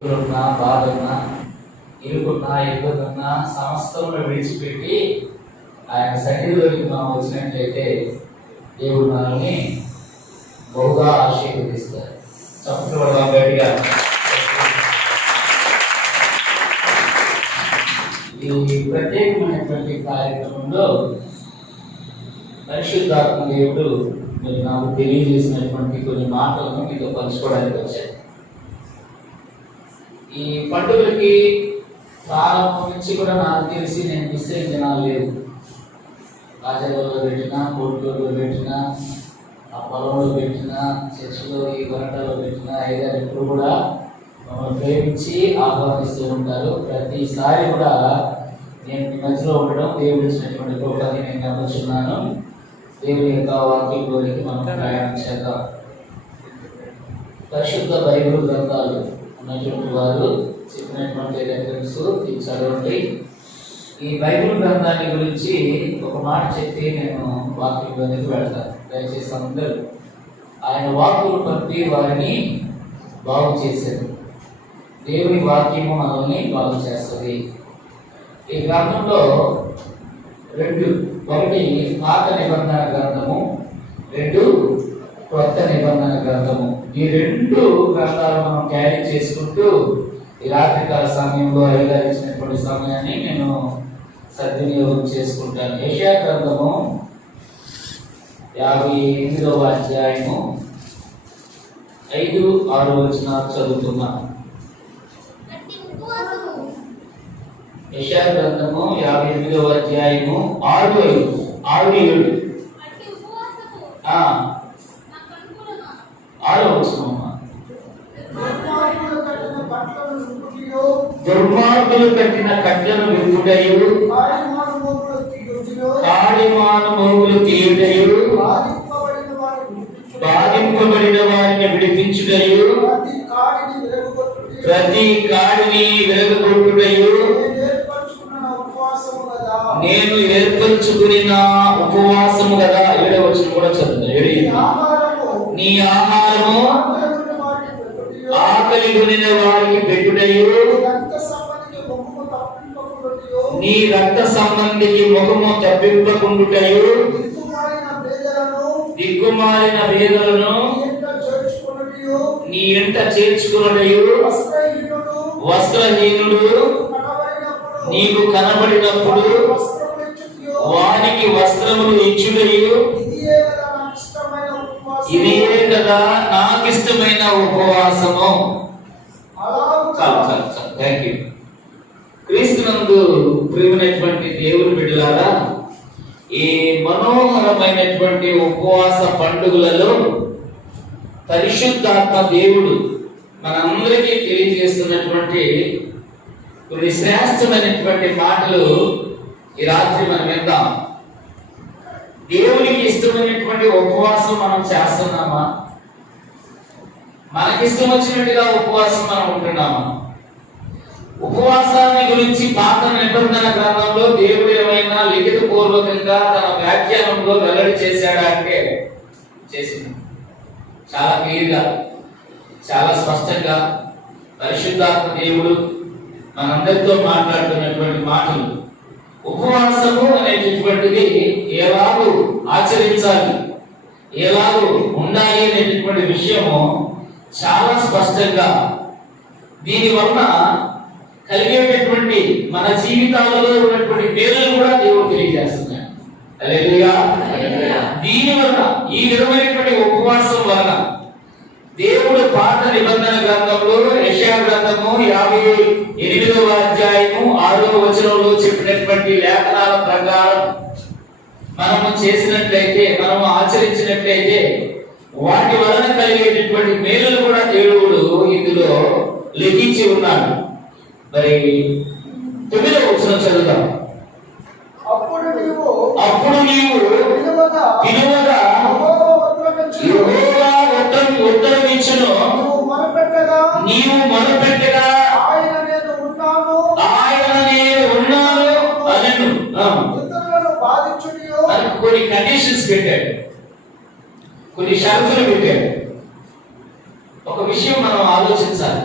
బాధన్నా ఇరుకున్నా ఇబ్బందున్నా సమస్తమును విడిచిపెట్టి ఆయన సన్నిధిలోకి మనం వచ్చినట్లయితే దేవుడు మనల్ని బహుగా ఆశీర్వదిస్తారు. చప్పట్ల గట్టిగా ఈ ప్రత్యేకమైనటువంటి కార్యక్రమంలో పరిశుద్ధాత్మ దేవుడు మీరు నాకు తెలియజేసినటువంటి కొన్ని మాటలను మీతో పంచుకోవడానికి వచ్చారు. ఈ పండుగలకి ప్రారంభం నుంచి కూడా నాకు తెలిసి నేను మిస్ అయిన జనాలు లేదు. రాజగోలో పెట్టినా, కోర్టులో పెట్టినా, ఆ పొలంలో పెట్టినా, చర్చిలో ఈ వరండాలో పెట్టినా ఏదైనా ఎప్పుడు కూడా మమ్మల్ని ప్రేమించి ఆహ్వానిస్తూ ఉంటారు. ప్రతిసారి కూడా నేను మీ మధ్యలో ఉండడం దేవుడు ఇచ్చినటువంటి గొప్పని నేను నమ్ముచున్నాను. దేవుని యొక్క వాక్యంలోనికి మనం ప్రయాణం చేద్దాం. పరిశుద్ధ బైబిల్ గ్రంథాలు ఉన్నటువంటి వారు చెప్పినటువంటి రెఫరెన్స్ చదవండి. ఈ బైబిల్ గ్రంథాన్ని గురించి ఒక మాట చెప్పి నేను వాక్యంలోనికి వెళ్తాను. దయచేసి అందరూ ఆయన వాక్కులు బట్టి వారిని బాగు చేశారు. దేవుని వాక్యము మనల్ని బాగు చేస్తుంది. ఈ గ్రంథంలో ఒకటి పాత నిబంధన గ్రంథము, రెండు కొత్త నిబంధన గ్రంథము. ఈ రెండు గ్రంథాలు మనం క్యారీ చేసుకుంటూ ఈ రాత్రికాల సమయంలో ఇచ్చినటువంటి సమయాన్ని నేను సద్వినియోగం చేసుకుంటాను. యెషయా గ్రంథము 58వ అధ్యాయము 5-6 వచనాలు చదువుతున్నాను. యెషయా గ్రంథము 58వ అధ్యాయము 6-7 దుర్మార్గులు కట్టిన కట్టెను విప్పుటయు, కాడిమాను మోగులు తీయుటయు, బాధింపబడిన వారిని విడిపించుటయు, ప్రతి కాడిని విరగొట్టుటయు నేను ఏర్పరచుకున్న ఉపవాసము కదా. 7వ వచనం కూడా చదువుతాను. నీ ఆహారము ఆకలి కొనిన వారికి పెట్టుటయు, నీ రక్త సంబంధికి ముఖము తప్పింపకుండుటయు, దిక్కుమాలిన పేదలను నీ ఎంట చేర్చుకున్నటయు, వస్త్రహీనుడు నీకు కనబడినప్పుడు వానికి వస్త్రములు ఇచ్చుటయు, ఇదే కదా నాకు ఇష్టమైన ఉపవాసము. Thank you. క్రీస్తునందు ప్రియమైనటువంటి దేవుని బిడ్డలారా, ఈ మనోహరమైనటువంటి ఉపవాస పండుగలలో పరిశుద్ధాత్మ దేవుడు మనందరికీ తెలియజేస్తున్నటువంటి కొన్ని శ్రేష్టమైనటువంటి మాటలు ఈ రాత్రి మనం విందాం. దేవునికి ఇష్టమైనటువంటి ఉపవాసం మనం చేస్తున్నామా? మనకి ఇష్టం వచ్చినట్టుగా ఉపవాసం మనం ఉంటున్నామా? ఉపవాసాన్ని గురించి పాత నిబంధన గ్రంథంలో దేవుడు ఏమైనా లిఖిత పూర్వకంగా తన వ్యాఖ్యానంలో వెల్లడి చేశాడా అంటే చేసింది. చాలా క్లియర్గా, చాలా స్పష్టంగా పరిశుద్ధాత్మ దేవుడు మనందరితో మాట్లాడుతున్నటువంటి మాటలు. ఉపవాసము అనేటటువంటిది ఎలాగూ ఆచరించాలి, ఎలాగూ ఉండాలి అనేటటువంటి విషయము చాలా స్పష్టంగా, దీనివల్ల కలిగేటటువంటి మన జీవితాలలో ఉన్నటువంటి మేలులు కూడా దేవుడు తెలియజేస్తున్నాడు. హల్లెలూయా. దీనివల్ల ఈ విధమైనటువంటి ఉపవాసం వలన దేవుడు పాత నిబంధన గ్రంథంలో యెషయా గ్రంథము 58వ అధ్యాయము 6వ వచనంలో చెప్పినటువంటి లేఖనాల ప్రకారం మనము చేసినట్లయితే, మనము ఆచరించినట్లయితే వాటి వలన కలిగేటటువంటి మేలులు కూడా దేవుడు ఇందులో లిఖించి ఉన్నాడు. మరి 9వ వచనం చదువుదాం. అప్పుడు నీవు పిలువగా యెహోవా ఉత్తరమిచ్చును, నీవు మొరపెట్టగా ఆయన నేను ఉన్నాను అనెను. కొన్ని కండిషన్స్ పెట్టాడు, కొన్ని షరతులు పెట్టాడు. ఒక విషయం మనం ఆలోచించాలి.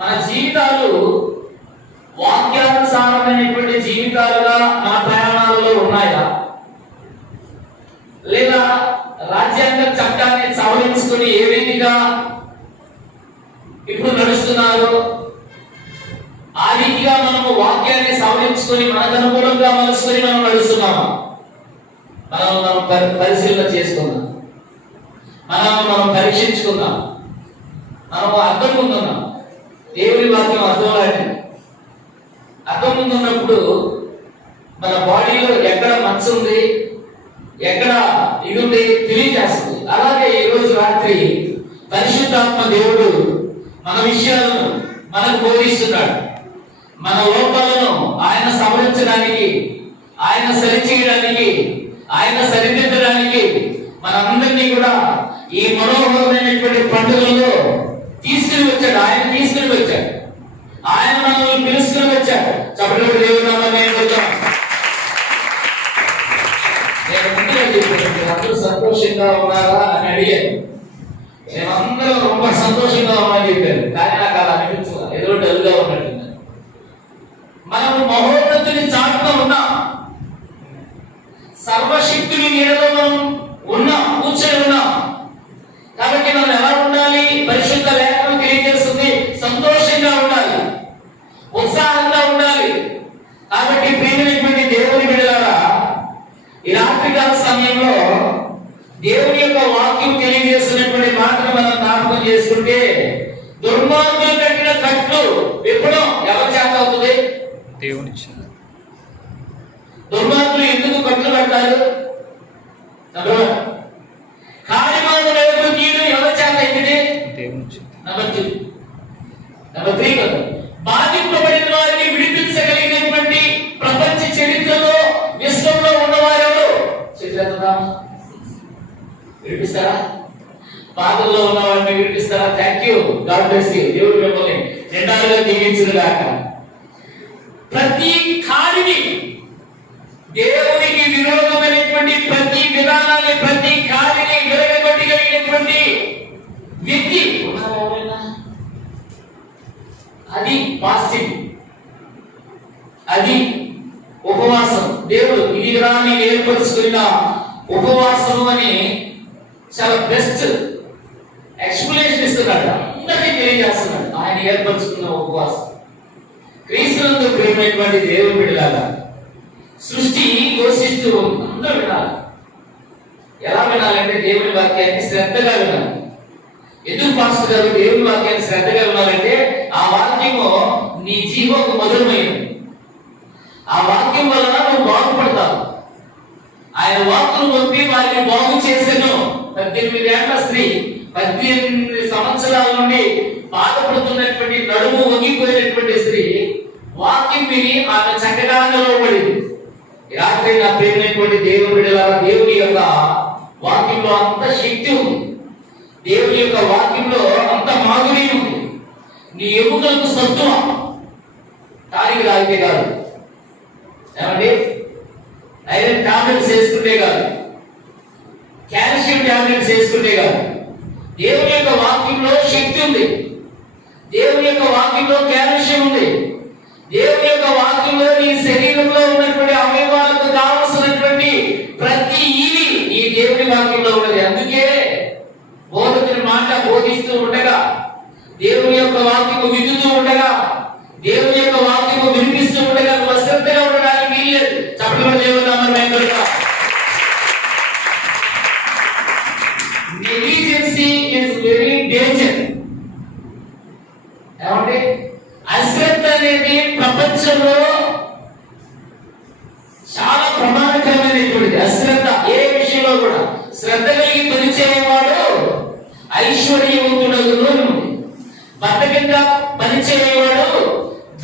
మన జీవితాలు వాక్యానుసారమైనటువంటి జీవితాలుగా మన ప్రయాణాలలో ఉన్నాయా, లేదా రాజ్యాంగ చట్టాన్ని సవరించుకుని ఏ రీతిగా ఇప్పుడు నడుస్తున్నారు ఆ రీతిగా మనము వాక్యాన్ని సవరించుకొని మనకు అనుకూలంగా మలుచుకొని మనం నడుస్తున్నామా? మనం పరిశీలన చేసుకుందాం, మనం పరీక్షించుకుందాం, మనం అర్థం ముందున్నాం. దేవుని వాక్యం అర్థం లాంటి అర్థం ముందున్నప్పుడు మన బాడీలో ఎక్కడ మచ్చ ఉంది, ఎక్కడ ఇది ఉంది తెలియజేస్తుంది. అలాగే ఈ రోజు రాత్రి పరిశుద్ధాత్మ దేవుడు మన విషయాలను మనకు బోధిస్తున్నాడు. మన లోపాలను ఆయన సవరించడానికి, ఆయన సరిచేయడానికి, ఆయన సరిదిద్దడానికి మనందరినీ కూడా ఈ మనోహరమైనటువంటి పండుగలలో తీసుకుని వచ్చాడు. ఆయన తీసుకుని వచ్చాడు, ఆయన మనల్ని పిలుచుకుని వచ్చాడు. చప్పట్లు దేవుని నామమున నేను ముందుగా చెప్పాను, అందరూ సంతోషంగా ఉన్నారా అని అడిగాను. మేమందరం ரொம்ப సంతోషంగా ఉన్నామని చెప్పారు. కానీ నాకు అలా అనిపించదు, ఏదో డల్గా ఉన్నట్టుంది. మనం మహోన్నతుని చాటులో ఉన్నాం, సర్వశక్తుని నీడలో మనం ఉన్నాం, కూర్చొని ఉన్నాం. కాబట్టి మనం ఎలా ఉండాలి? పరిశుద్ధ లేఖనం తెలియజేస్తుంది, సంతోషంగా ఉండాలి, ఉత్సాహంగా ఉండాలి. కాబట్టి ప్రియమైనటువంటి దేవుని బిడ్డలారా, ఈ రాత్రికాల సమయంలో దేవుని యొక్క వాక్యం తెలియజేస్తున్నటువంటి మాటను మనం జ్ఞాపకం చేసుకుంటే, దుర్మార్గులు కట్టిన కట్లు విప్పడం ఎవరి చేత అవుతుంది? దేవుని చేత. దుర్మార్గులు ఎందుకు కట్లు కట్టారు? కార్యమాను రేపు కీడు ఎవరి చేత అయింది? దేవుని చేత. నెంబర్ 3 కదా, బాధింపబడిన వారిని విడిపించగలిగినటువంటి ప్రపంచ చరిత్రలో విశ్వంలో ఉన్నవారెవరు? విడిపిస్తారా? బాధల్లో ఉన్న వారిని విడిపిస్తారా? Thank you, God bless you. దేవుడు మిమ్మల్ని నిండాలుగా దీవించుగాక. ప్రతి కాడిని, దేవునికి విరోధమైనటువంటి ప్రతి విధానాన్ని, ప్రతి కాడిని విరగొట్టగలిగినటువంటి వ్యక్తి అది ఫాస్టింగ్, అది ఉపవాసం. దేవుడు ఈ విధానాన్ని ఏర్పరుచుకున్న ఉపవాసం అని చాలా బెస్ట్ ఎక్స్ప్లెనేషన్ ఇస్తున్నాడు, అందరికీ తెలియజేస్తున్నాడు. ఆయన ఏర్పరచుకున్న ఉపవాసం. క్రీస్తునందు ప్రియమైనటువంటి దేవుని బిడ్డలారా, సృష్టి ఘోషిస్తూ అందరూ వినాలి. ఎలా వినాలంటే దేవుని వాక్యాన్ని శ్రద్ధగా వినాలి. ఎందుకు పాస్టర్ గారు దేవుని వాక్యాన్ని శ్రద్ధగా వినాలంటే, ఆ వాక్యము నీ జీవకు మధురమైనది. ఆ వాక్యం వలన నువ్వు బాగుపడతావు. ఆయన వాక్కును పంపి వారిని బాగు చేశాను. 18 ఏళ్ల స్త్రీ, 18 సంవత్సరాల నుండి బాధపడుతున్నటువంటి, నడుము వంగిపోయినటువంటి స్త్రీ వాక్యం విని ఆమె చక్కగా నిలవబడింది. రాత్రి నా ప్రియమైనటువంటి దేవుని బిడ్డలారా, దేవుని యొక్క వాక్యంలో అంత శక్తి ఉంది, దేవుని యొక్క వాక్యంలో అంత మాధుర్యం ఉంది. నీ ఎముకలకు సత్తువ, తానికి రాగితే కాదు, ఏమండి, ఐరన్ టాబ్లెట్స్ వేసుకుంటే కాదు, కాల్షియం టాబ్లెట్స్ వేసుకుంటే కాదు. దేవుని యొక్క వాక్యంలో శక్తి ఉంది, దేవుని యొక్క వాక్యంలో కాల్షియం ఉంది, దేవుని యొక్క వాక్యంలో నీ శరీరంలో ఉన్నటువంటి అవయవాలకు కావలసినటువంటి ప్రతి ఇవి ఈ దేవుని వాక్యంలో ఉన్నది. అందుకే బోధకుని మాట బోధిస్తూ ఉండగా, దేవుని యొక్క వాక్యము విదుతూ ఉండగా, దేవుని యొక్క వాక్యము వినిపిస్తూ ఉండగా నువ్వు అశ్రద్ధగా ఉండడానికి వీల్లేదు. చప్పట్లు దేవునామమున నెగ్లిజెన్సీ ఇస్ వెరీ డేంజర్. ఏమంటే అశ్రద్ధ అనేది ప్రపంచంలో చాలా ప్రమాదకరమైనటువంటిది. అశ్రద్ధ ఏ విషయంలో కూడా శ్రద్ధ కలిగి పనిచేయవాడు ఐశ్వర్యవంతుడగును, బద్ధకంగా పనిచేయవాడు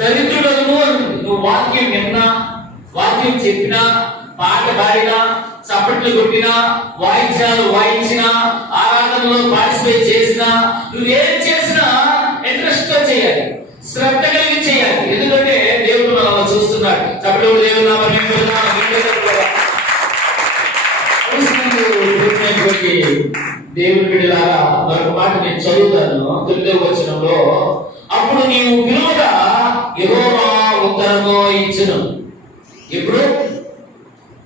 దరిద్రుడగును. నువ్వు వాక్యం విన్నా, వాక్యం చెప్పినా, పాట పాడినా, చప్పట్లు కొట్టినా, వాయిద్యాలు వాయించినా, ఆరాధనలో పార్టిసిపేట్ చేసినా, నువ్వేం చేసినా ఇంట్రెస్ట్ తో చేయాలి, శ్రద్ధ కలిగి చేయాలి. ఎందుకంటే దేవుడు మనల్ని చూస్తున్నాడు. చప్పట్లు దేవుడు దేవుని బిడ్డలారా, మరొక మాట నేను చదువుతాను. 9వ వచనంలో, అప్పుడు నీవు వచ్చును.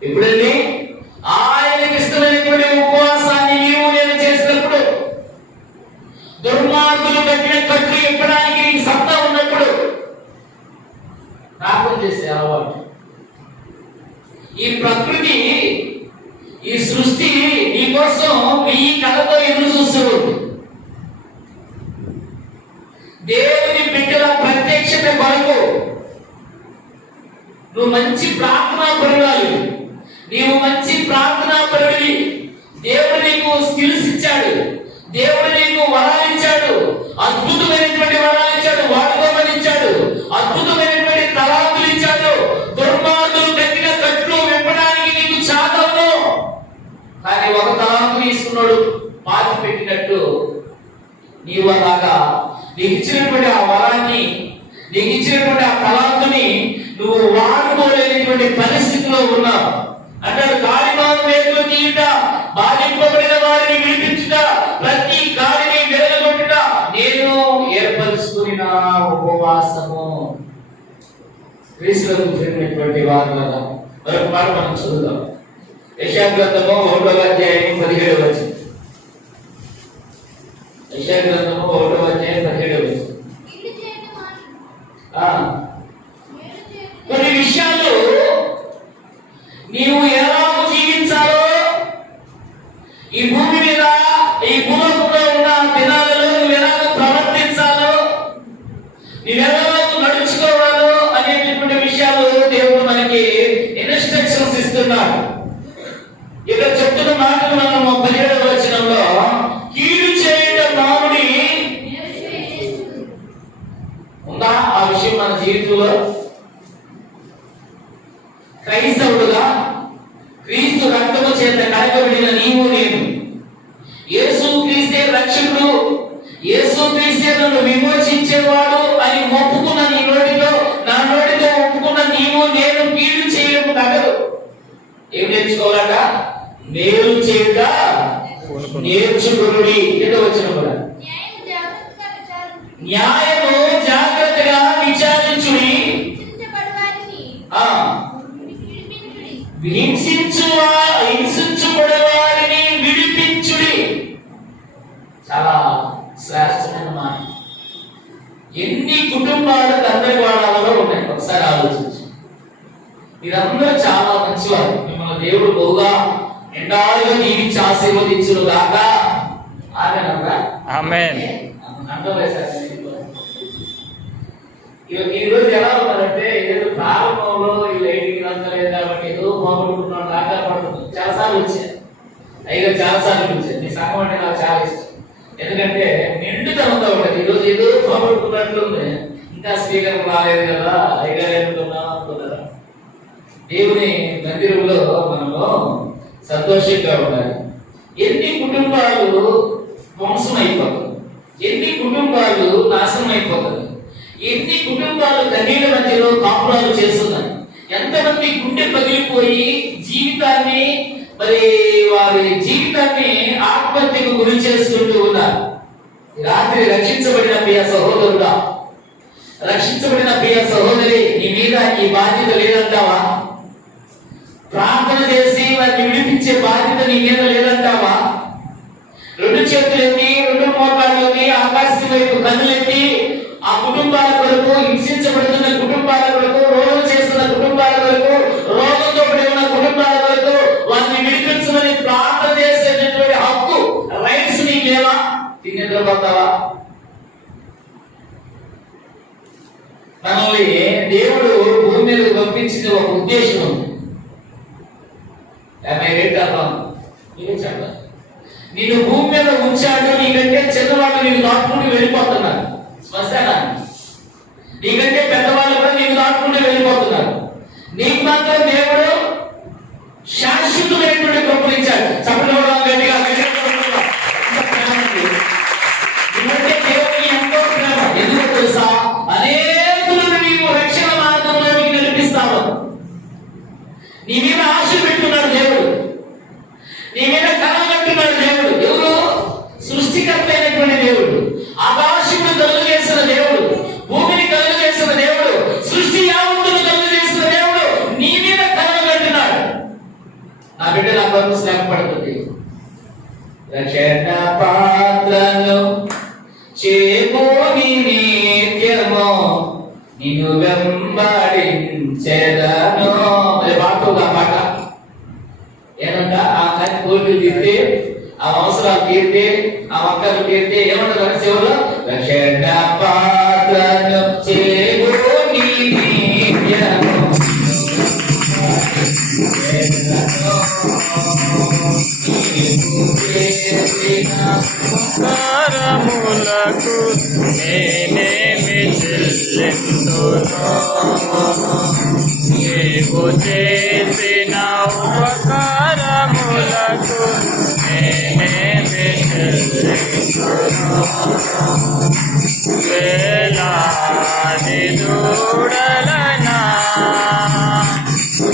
ఎప్పుడండి? ఆయనకి ఇష్టమైనటువంటి ఉపవాసాన్ని నీవు నేను చేసినప్పుడు, దుర్మార్గులు కట్టిన కట్లు ఇప్పడానికి నీకు సత్తా ఉన్నప్పుడు ప్రార్థన చేసే అలవాటు. ఈ ప్రకృతి, ఈ సృష్టి నీ కోసం 1000 కళ్ళతో ఎదురు చూస్తుంది. దేవుని బిడ్డల ప్రత్యక్షత కొరకు నువ్వు మంచి ప్రార్థనా పరురాలు, నీవు మంచి ప్రార్థనా పరుడి. దేవుడు నీకు స్కిల్స్ ఇచ్చాడు, దేవుడు నీకు వరాలు ఇచ్చాడు, అద్భుతమైనటువంటి వరాలు ఇచ్చాడు, వాడుకోమని ఇచ్చాడు, అద్భుతమైనటువంటి తలాంతులు ఇచ్చాడు. దుర్మార్గులు కట్టిన కట్లు విప్పడానికి నీకు చాతవును. కానీ ఒక తలాంతు తీసుకున్నాడు పాతి పెట్టినట్టు, నీవు అలాగా నీకు ఇచ్చినటువంటి ఆ వరాన్ని, నీకు ఇచ్చినటువంటి ఆ తలాంతుని నువ్వు వాడుకోలేనటువంటి పరిస్థితిలో ఉన్నావు. అంటాడు, గాలివాను వేగులు తీయుట, బాధింపబడిన వారిని విడిపించుట, ప్రతి గాలిని వెలగొట్టుట నేను ఏర్పరుచుకుని నా ఉపవాసము. క్రీస్తులకు చెందినటువంటి వారు కదా. మరొక మాట మనం చదువుదాం. యెషయా గ్రంథము 1వ అధ్యాయం 17వ వచనం. యెషయా గ్రంథము 1వ అధ్యాయం 17వ వచనం. కొన్ని విషయాలు నీవు ఎలా జీవించాలో, ఈ భూమి మీద, ఈ భూలోకంలో ఉన్న దినాలలో నువ్వు ఎలా ప్రవర్తించాలో, నువ్వెలా నడుచుకోవాలో అనేటటువంటి విషయాలు దేవుడు మనకి ఇన్స్ట్రక్షన్స్ ఇస్తున్నాడు. ఇక్కడ చెప్తున్న మాటలు మనము 17వ వచనంలో, కీడు చేయుట మానుడి. ఉందా ఆ విషయం మన జీవితంలో? క్రైస్తవుడుగా క్రీస్తు రక్తము చేత కడగబడిన నీవు నేను, యేసు క్రీస్తే రక్షకుడు, యేసు క్రీస్తే నన్ను విమోచించేవాడు అని ఒప్పుకున్న నీ నోటితో, నా నోటితో ఒప్పుకున్న నీవు నేను కీడు చేయడం తగదు. ఏం నేర్చుకోవాలట? మేలు చేయుట నేర్చుకునుడి. ఏదో వచ్చిన కూడా న్యాయము జాగ్రత్తగా విచారించుడి, హింసించుబడే వారిని విడిపించుడి. చాలా శ్రేష్టమైన మాట. ఎన్ని కుటుంబాలు గందరగోళాలలో ఉన్నాయి ఒకసారి ఆలోచించు. మీరందరూ చాలా మంచివారు, మిమ్మల్ని దేవుడు బహుగా ఎండాలుగా దీవించి ఆశీర్వదించును గాక. ఆమేన్. ఈ రోజు ఎలా ఉన్నారంటే, ఏదో ప్రారంభంలో ఈ లైటింగ్ అంతా లేదు కాబట్టి ఏదో పోగొట్టుకున్నాం దాకా పడుతుంది. చాలాసార్లు వచ్చాను, అయినా చాలాసార్లు వచ్చాను. మీ సంఘం అంటే నాకు చాలా ఇష్టం. ఎందుకంటే నిండుతనంతో ఉంటుంది. ఈరోజు ఏదో పోగొట్టుకున్నట్లు ఉంది, ఇంకా స్పీకర్ రాలేదు కదా, అయిగా ఎందుకున్నాం అనుకున్నారా? దేవుని మందిరంలో మనము సంతోషంగా ఉండాలి. ఎన్ని కుటుంబాలు ధ్వంసం అయిపోతుంది, ఎన్ని కుటుంబాలు నాశనం అయిపోతుంది, ఎన్ని కుటుంబాలు కన్నీళ్ళ మధ్యలో కాపురాలు చేస్తున్నాయి. ఎంతమంది గుండె పగిలిపోయి జీవితాన్ని, మరి వారి జీవితాన్ని ఆత్మహత్యకు గురి చేసుకుంటూ ఉన్నారు. రాత్రి రక్షించబడిన ప్రియ సహోదరుడా, రక్షించబడిన ప్రియ సహోదరి, నీ మీద ఈ బాధ్యత లేదంటావా? ప్రార్థన చేసి వారిని విడిపించే బాధ్యత నీ మీద లేదంటావా? 2 చేతులెత్తి, 2 మోకాళ్ళెత్తి, ఆకాశం వైపు కన్నులెత్తి ఆ కుటుంబాల కొరకు, హింసించబడుతున్న కుటుంబాల కొరకు, రోగం చేస్తున్న కుటుంబాల కొరకు, రోగంతో పడి ఉన్న కుటుంబాల కొరకు వారిని విడిపించమని ప్రార్థన చేసేటటువంటి హక్కు, రైట్స్ నీకు లేవా? తిన్నెదరపోతావా? మనల్ని దేవుడు భూమి మీద పంపించిన ఒక ఉద్దేశం ఉంది. నిన్ను భూమి మీద ఉంచాడు. నీకంటే చిన్నవాళ్ళు నేను దాటుకుంటూ వెళ్ళిపోతున్నారు శ్మశానాన్ని, నీకంటే పెద్దవాళ్ళు కూడా నేను దాటుకుంటూ వెళ్ళిపోతున్నారు. నీకు మాత్రం దేవుడు శాశ్వతమైనటువంటి కృపను ఇచ్చాడు. చెప్పడం గట్టిగా ఎందుకంటే దేవుని ఎంతో ప్రేమ. ఎందుకు తెలుసా? అనేకులను నీవు రక్షణ మార్గంలో నీకు నడిపిస్తావు. నీ మీద ఆశ పెట్టున్నాడు దేవుడు, నీ మీద కలగట్టున్నాడు దేవుడు. ఎవరు? సృష్టికర్త అయినటువంటి దేవుడు, ఆకాశమును కలుగు చేసిన దేవుడు, భూమిని కలుగు చేసిన దేవుడు, సృష్టి యావత్తును కలుగు చేసిన దేవుడు. నిన్ను వెంబడించెదను. అది పాడుకోగా పాట ఏమంట? ఆ తల్లి కోరికలు తీరితే, ఆ అవసరాలు తీరితే, ఆ మొక్కలు తీరితే ఏమంటారు శివుడు? రక్షణ పాత్రను చేకూని నిత్యము ఉపకారములకు నేనేమి చెల్లింతును? నీవు చేసిన ఉపకారములకు నేనేమి చెల్లింతును? వేలాది దూడలనా,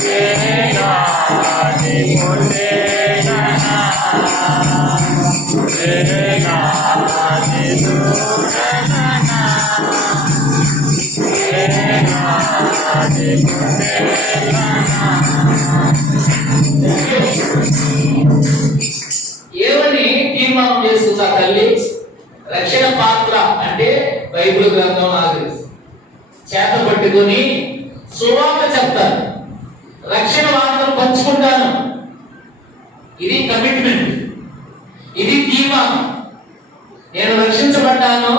వేలాది పొట్టేలనా, వేలాది దూడలనా, వేలాది పొట్టేలనా. ఏమని తీర్మానం చేస్తుందా తల్లి? రక్షణ పాత్ర అంటే బైబిల్ గ్రంథం నాకు తెలుసు. చేత పట్టుకొని సువార్త చెప్తాను, రక్షణ వార్తను పంచుకుంటాను. ఇది కమిట్మెంట్, ఇది తీర్మానం. నేను రక్షించబడ్డాను,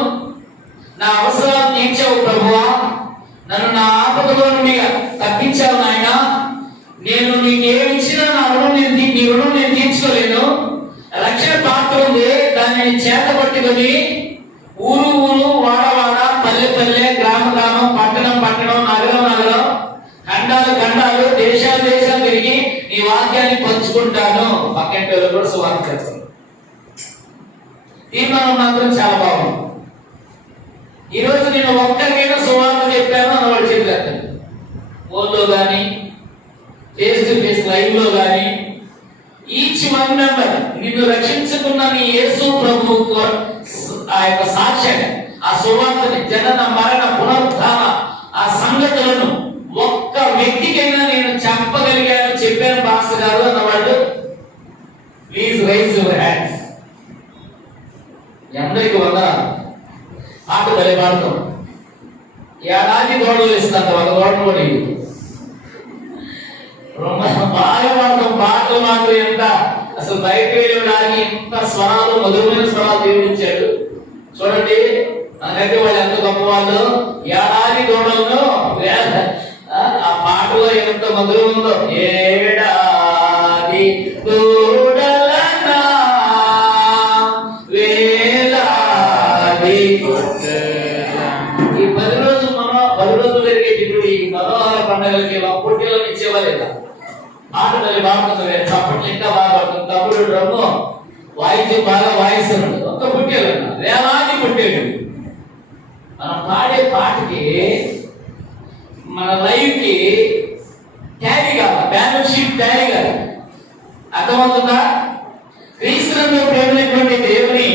నా అవసరాలు తీర్చావు ప్రభువా, నన్ను నా ఆపదలో నుండి తప్పించావు నాయన. నేను నీకేమిచ్చినా నా రుణం నీ రుణం నేను తీర్చుకోలేను. రక్షణ పాత్ర ఉంది, దానిని చేత పట్టుకొని ఊరు ఊరు, వాడ పల్లె పల్లె, గ్రామ గ్రామం, పట్టణం పట్టణం, నగరం నగరం, ఖండాలు ఖండాలు, దేశాలు దేశాలు తిరిగి నీ వాక్యాన్ని పంచుకుంటాను. పక్కింటి వాళ్ళు కూడా సువార్త చేస్తాను. తీర్మానం మాత్రం చాలా బాగుంది. ఈరోజు నేను ఒక్కరికైనా సువార్త చెప్పాను అన్నవాడు చెప్పాను. ఫోన్లో కానీ, ఫేస్ టు ఫేస్ లైవ్ లో కానీ, ఈచ్ వన్ మెంబర్ నిన్ను రక్షించుకున్న నీ యేసు ప్రభు ఆ యొక్క సాక్ష్యం, ఆ సువార్తని, జనన మరణ పునరుద్ధాన ఆ సంగతులను ఒక్క వ్యక్తికైనా నేను చెప్పగలిగాను, చెప్పాను పాస్టర్ గారు అన్నవాళ్ళు ప్లీజ్ రైజ్ యువర్ హ్యాండ్స్. అందరికి వందనాలు. పాట బలి పాడతాం. ఏడాది గోడలు ఇస్తాను, ఒక గోడలు కూడా బాగా పాడతాం. పాటలు మాత్రం ఎంత అసలు బయట వెళ్ళడానికి ఎంత స్వరాలు, మధురమైన స్వరాలు దేవుడిచ్చాడు చూడండి. నాకైతే వాళ్ళు ఎంత గొప్ప వాళ్ళు. ఏడాది గోడలను ఆ పాటలో ఎంత మధురం ఉందో. ఏడాది గోడలనా, వేలాది ఈ 10 రోజులు జరిగేటప్పుడు ఈ మనోహర పండుగలకి పోటీలను ఇచ్చేవాళ్ళేదా? ఆట తల్లి బాగుంటుంది, చప్పట్లు ఇంకా బాగా పడుతుంది, తప్పుడు డ్రమ్ము వాయిద్యం బాగా వాయిస్తున్నాడు. ఒక్క పుట్టేలు వేలాది పుట్టేడు. మనం పాడే పాటకి, మన లైఫ్ కి ట్యాలీ కావాలి, బ్యాలెన్స్ షీట్ ట్యాలీ కావాలి. అర్థమవుతుందా? క్రీస్తునందు ప్రేమైనటువంటి దేవుని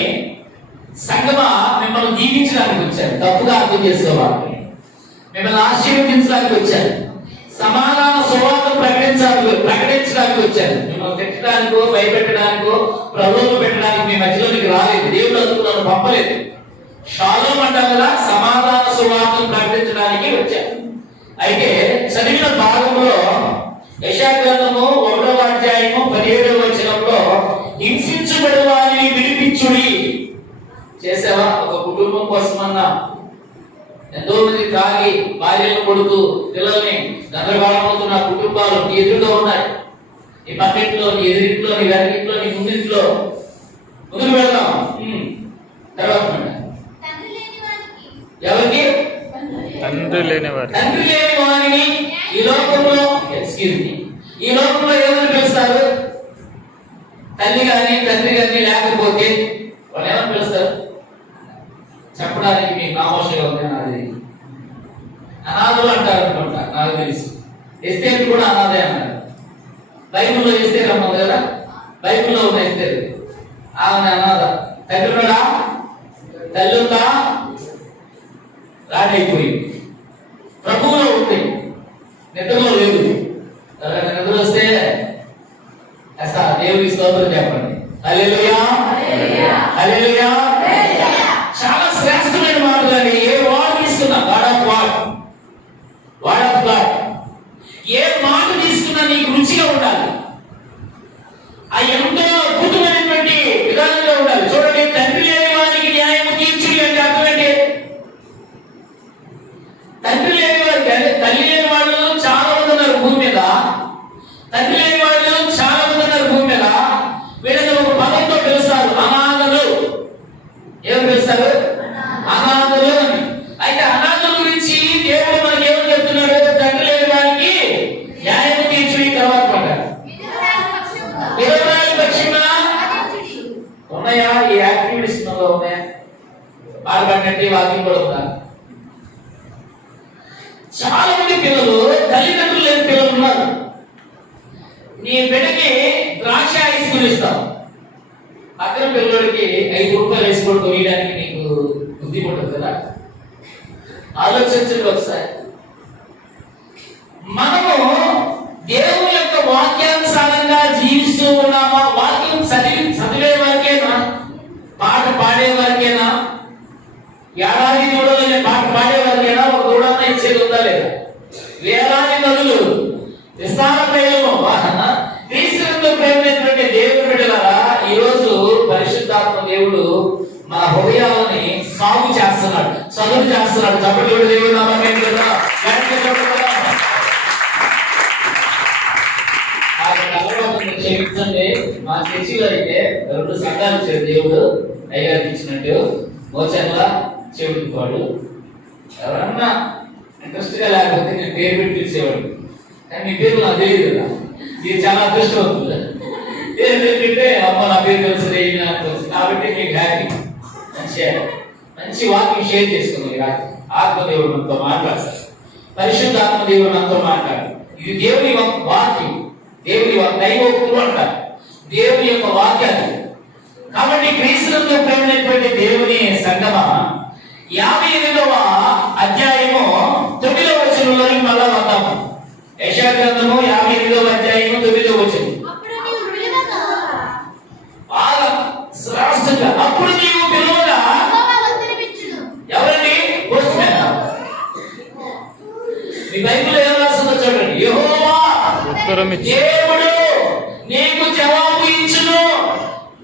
సంగమా మిమ్మల్ని దీవించడానికి వచ్చారు. తప్పుగా అర్థం చేసుకోవాలి. మిమ్మల్ని ఆశీర్వదించడానికి వచ్చారు. సమాధాన సువార్త ప్రకటించడానికి వచ్చారు. మిమ్మల్ని తిట్టడానికో, భయపెట్టడానికో, ప్రభువులు పెట్టడానికి మీ మధ్యలోనికి రాలేదు. దేవుడు అందుకు నన్ను పంపలేదు. షాలోం అంటాం కదా, సమాధాన సువార్తను ప్రకటించడానికి వచ్చారు. అయితే చదివిన భాగంలో యెషయా గ్రంథము 1వ అధ్యాయము 17వ వచనంలో హింసించబడిన వారిని విడిపించుడి. చేసావా? ఒక కుటుంబం కోసమన్నా ఎంతో మంది తాగి భార్యలను కొడుతూ పిల్లల్ని గందరగోళమవుతున్న కుటుంబాలు నీ ఎదురుగా ఉన్నాయి. నీ పక్కింట్లో, నీ ఎదురింట్లో, నీ వెనకింట్లో, నీ ముందింట్లో. ముందుకు వెళ్దాం. తర్వాత ఎవరికి? తండ్రి లేని వారిని ఈ లోకంలో ఈ లోకంలో ఏమని పిలుస్తారు? తల్లి కానీ తండ్రి కానీ లేకపోతే వాళ్ళు ఏమని పిలుస్తారు? చెప్పడానికి మీకు నామోషంగా ఉంది. నాది అనాథలు అంటారు అనుకుంటా, నాకు తెలుసు. ఎస్తేరు కూడా అనాథే అన్నారు. బైబిల్లో ఎస్తేరు అన్నది కదా, బైబిల్లో ఉన్న ఎస్తేరు ఆమె అనాథ. తండ్రి ఉన్నాడా? తల్లి ఉందా? రాడైపోయింది. ప్రభువులో ఉంది, నిద్రలో లేదు. నిద్ర వస్తే అసలు దేవుని స్తోత్రం చెప్పండి. హల్లెలూయా, హల్లెలూయా. చాలా శ్రేష్టమైన మాటలని ఏ వాడు ఇస్తున్నా, గాడ్ ఆఫ్ వాడ్ తండ్రి లేని వారికి అంటే తల్లి లేని వాళ్ళు చాలా మంది ఉన్నారు భూమి మీద. తండ్రి లేని వాళ్ళు చాలా మంది ఉన్నారు భూమి మీద. వీళ్ళని ఒక పదంతో పిలుస్తారు, అనాథలు. ఏమని పిలుస్తారు? అనాథలు అని. అయితే అనాథల గురించి దేవుడు మనకి ఏమని చెప్తున్నాడు? తండ్రి లేని వారికి న్యాయం తీర్చుడి తర్వాత పడ్డాడు. విరోధాల పక్షంగా ఉన్నాయా? ఈ యాక్టివిటీస్ మనలో ఉన్నాయా? పాల్పడినట్టు వాక్యం కూడా ఉన్నారు. చాలా మంది పిల్లలు తల్లిదండ్రులు లేని పిల్లలు ఉన్నారు. నీ బిడ్డకి ద్రాక్ష ఐస్ క్రీమ్ ఇస్తావు, పక్కన పిల్లడికి 5 రూపాయలు వేసుకోవడం కొనియడానికి నీకు బుద్ధి పడుతుంది కదా? ఆలోచించండి ఒకసారి. మనము దేవుని యొక్క వాక్యానుసారంగా జీవిస్తూ ఉన్నామా? వాక్యం చదివే వారికేనా? పాట పాడే వారికేనా? ఏడాది దూడలనే పాట పాడే వారికేనా? ఒక దూడన్న ఇచ్చేది ఉందా లేదా? వేలాది నదులు విస్తార ప్రేమ క్రీస్తుతో ప్రేమైనటువంటి దేవుని బిడ్డలారా, ఈ రోజు పరిశుద్ధాత్మ దేవుడు మన హృదయాలని సాగు చేస్తున్నాడు, చదువు చేస్తున్నాడు. చప్పటి దేవుడు నామమే కదా. క్షమించండి, మా చర్చిలో అయితే 2 సంఘాలు ఇచ్చాడు దేవుడు, అయ్యారికి ఇచ్చినట్టు. మోచర్ల చెవిటివాడు. ఎవరన్నా ఇంట్రెస్ట్ గా లేకపోతే నేను పేరు పెట్టి పిలిచేవాడు, కానీ మీ పేరు నాకు తెలియదు కదా. ఇది చాలా అదృష్టవంతులు. ఏంటంటే అమ్మ నా పేరు తెలుసు కాబట్టి మీకు హ్యాపీ. మంచి వాక్యం షేర్ చేసుకున్నాం. ఆత్మదేవుడు మనతో మాట్లాడతారు, పరిశుద్ధ ఆత్మదేవుడు మనతో మాట్లాడు. ఇది దేవుని వాక్యం, దేవుని దైవోక్తులు అంటారు, దేవుని యొక్క వాక్యాలు. కాబట్టి క్రీస్తుతో ప్రేమైనటువంటి దేవుని సంగమా 58వ అధ్యాయము 9వ వచనంలోకి మళ్ళా వద్దాము. యెషయా గ్రంథము 58వ అధ్యాయము 9వ వచనం. బాగా శ్రేష్టంగా అప్పుడు నీవు పిలువగా ఎవరిని? మీ బైబిల్ ఏం రాస్తుందో చూడండి. యెహోవా దేవుడు నీకు జవాబు ఇచ్చును,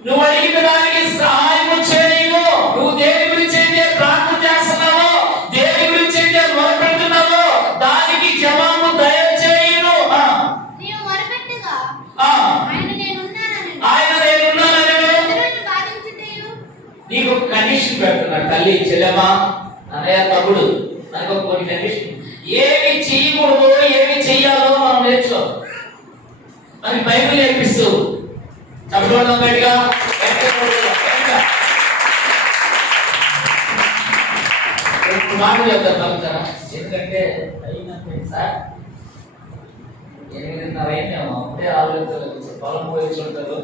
నువ్వు అడిగిన దానికి సహాయం చేయను. నువ్వు దేని గురించి అయితే ప్రార్థన చేస్తున్నావో, దేని గురించి అయితే మొరపెడుతున్నావో దానికి జవాబు దయచేయును. ఆయన నేనున్నానని నీకు ఒక కండిషన్ పెడుతున్నాడు. తల్లి, చెల్లెమ్మా, అన్నయ్య, తమ్ముడు, నాకు ఒక కొన్ని కండిషన్. ఏమి చేయకూడదు, ఏమి చెయ్యాలో మనం నేర్చుకోవాలి. మనకి బైబిల్ నేర్పిస్తూ చెప్పడం గట్టిగా మాట చెప్తారు నమ్ముతారా? ఎందుకంటే అయినప్పుడు సార్ 8:30 అయిందేమో, అప్పుడే ఆలోచించారు, పొలం పోయించుంటారు.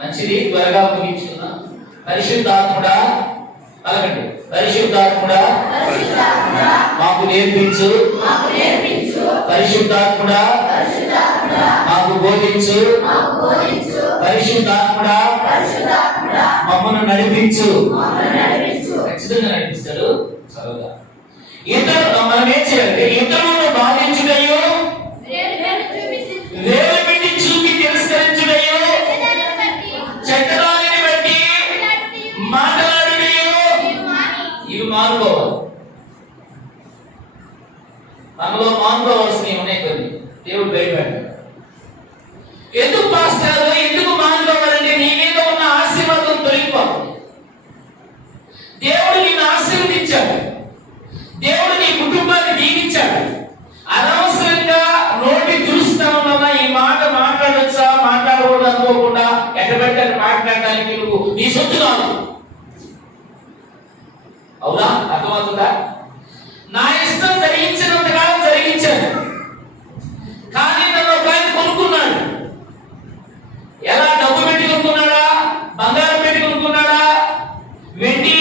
మంచిది, త్వరగా ముగించుకున్నా. పరిశుద్ధాత్ముడా పలకండి. పరిశుద్ధాత్ముడా మాకు నేర్పించు, పరిశుద్ధాత్ముడా మాకు బోధించు, పరిశుద్ధాత్ముడా మమ్మల్ని నడిపించు. ఖచ్చితంగా నడిపిస్తాడు. చదువుగా ఇతరులు మనం ఏం చేయాలి? ఇతరులను బాధించుటయో, వేలు పెట్టి చూపి తిరస్కరించుటయో, చెడ్డదానిని బట్టి మాట్లాడుటయో ఇవి మానుకోవాలి. మనలో మానుకోవాల్సినవి ఉన్నాయి కొన్ని. దేవుడు భయపడ్డాడు. ఎందుకు పాస్టర్, ఎందుకు మానుకోవాలంటే నీ మీద ఉన్న ఆశీర్వాదం తొలగిపోతుంది. దేవుడు నిన్ను ఆశీర్వదించాడు, దేవుడు నీ కుటుంబాన్ని దీవించాడు. అనవసరంగా నోటి దురుస్తాం వల్ల ఈ మాట మాట్లాడొచ్చా మాట్లాడకూడదు అనుకోకుండా ఎక్కడబెట్ట మాట్లాడడానికి నువ్వు నీ సొత్తు కాదు. అవునా? అర్థమవుతుందా? నా ఇష్టం జరిగించినంతకాలం జరిగించాను, కానీ నన్ను ఒక ఆయన కొనుక్కున్నాడు. ఎలా? డబ్బు పెట్టి కొనుక్కున్నాడా? బంగారం పెట్టి కొనుక్కున్నాడా? వెండి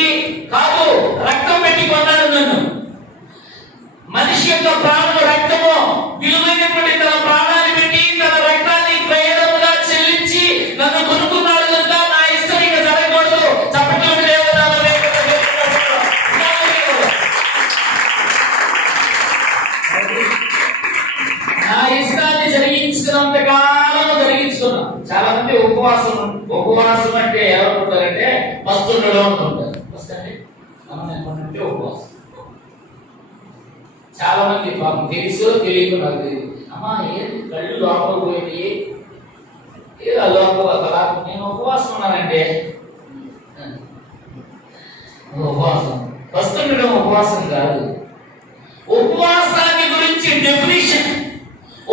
కాదు, రక్తం పెట్టి కొన్నాడు నన్ను. మనిషి యొక్క ప్రాణము రక్తము, విలువైనటువంటి తన ప్రాణాన్ని పెట్టి తన రక్తాన్ని ప్రయాణముగా చెల్లించి నన్ను కొనుక్కున్నాడు కనుక నా ఇష్టం ఇక జరగకూడదు. చప్పట్లు నా ఇష్టాన్ని జరిగించినంత కాలం జరిగించుకున్నా. చాలా మంది ఉపవాసం అంటే ఎవరు ఉంటారంటే ఫస్ట్ ఉండడం అనుకుంటారు. ఫస్ట్ అంటే మనం ఏమంటే ఉపవాసం. చాలా మంది పాపం తెలుసో తెలియదు నాకు తెలియదు. అమ్మా ఏంటి కళ్ళు లోపల పోయింది, ఏదో లోపల నేను ఉపవాసం ఉన్నానంటే ఉపవాసం వస్తుండడం ఉపవాసం కాదు. ఉపవాసాన్ని గురించి డెఫినిషన్,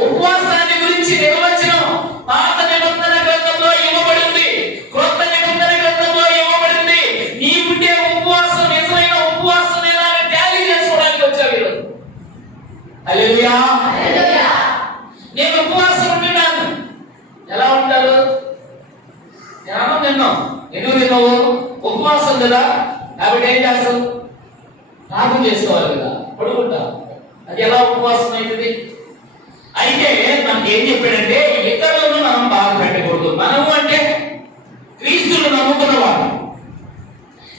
ఉపవాసాన్ని గురించి నిర్వచనం పాత నిబంధన గ్రంథంలో ఇవ్వబడింది, కొత్త నిబంధన గ్రంథంలో ఇవ్వబడింది. నీవుండే ఉపవాసం నిజమైన ఉపవాసం లేదా అని ట్యాలీ చేసుకోవడానికి వచ్చావు ఈరోజు. హల్లెలూయా. నేను ఉపవాసం ఉంటున్నాను. ఎలా ఉంటారు? జ్ఞానం తిన్నాం. ఎందుకు తిన్నావు? ఉపవాసం కదా. కాబట్టి ఏం చేస్తావు? ప్రార్థన చేసుకోవాలి కదా, పడుకుంటావు. అది ఎలా ఉపవాసం అవుతుంది? అయితే మనకి ఏం చెప్పాడంటే ఇతరులను మనం బాధ పెట్టకూడదు. మనము అంటే క్రీస్తును నమ్ముకున్నవాడు,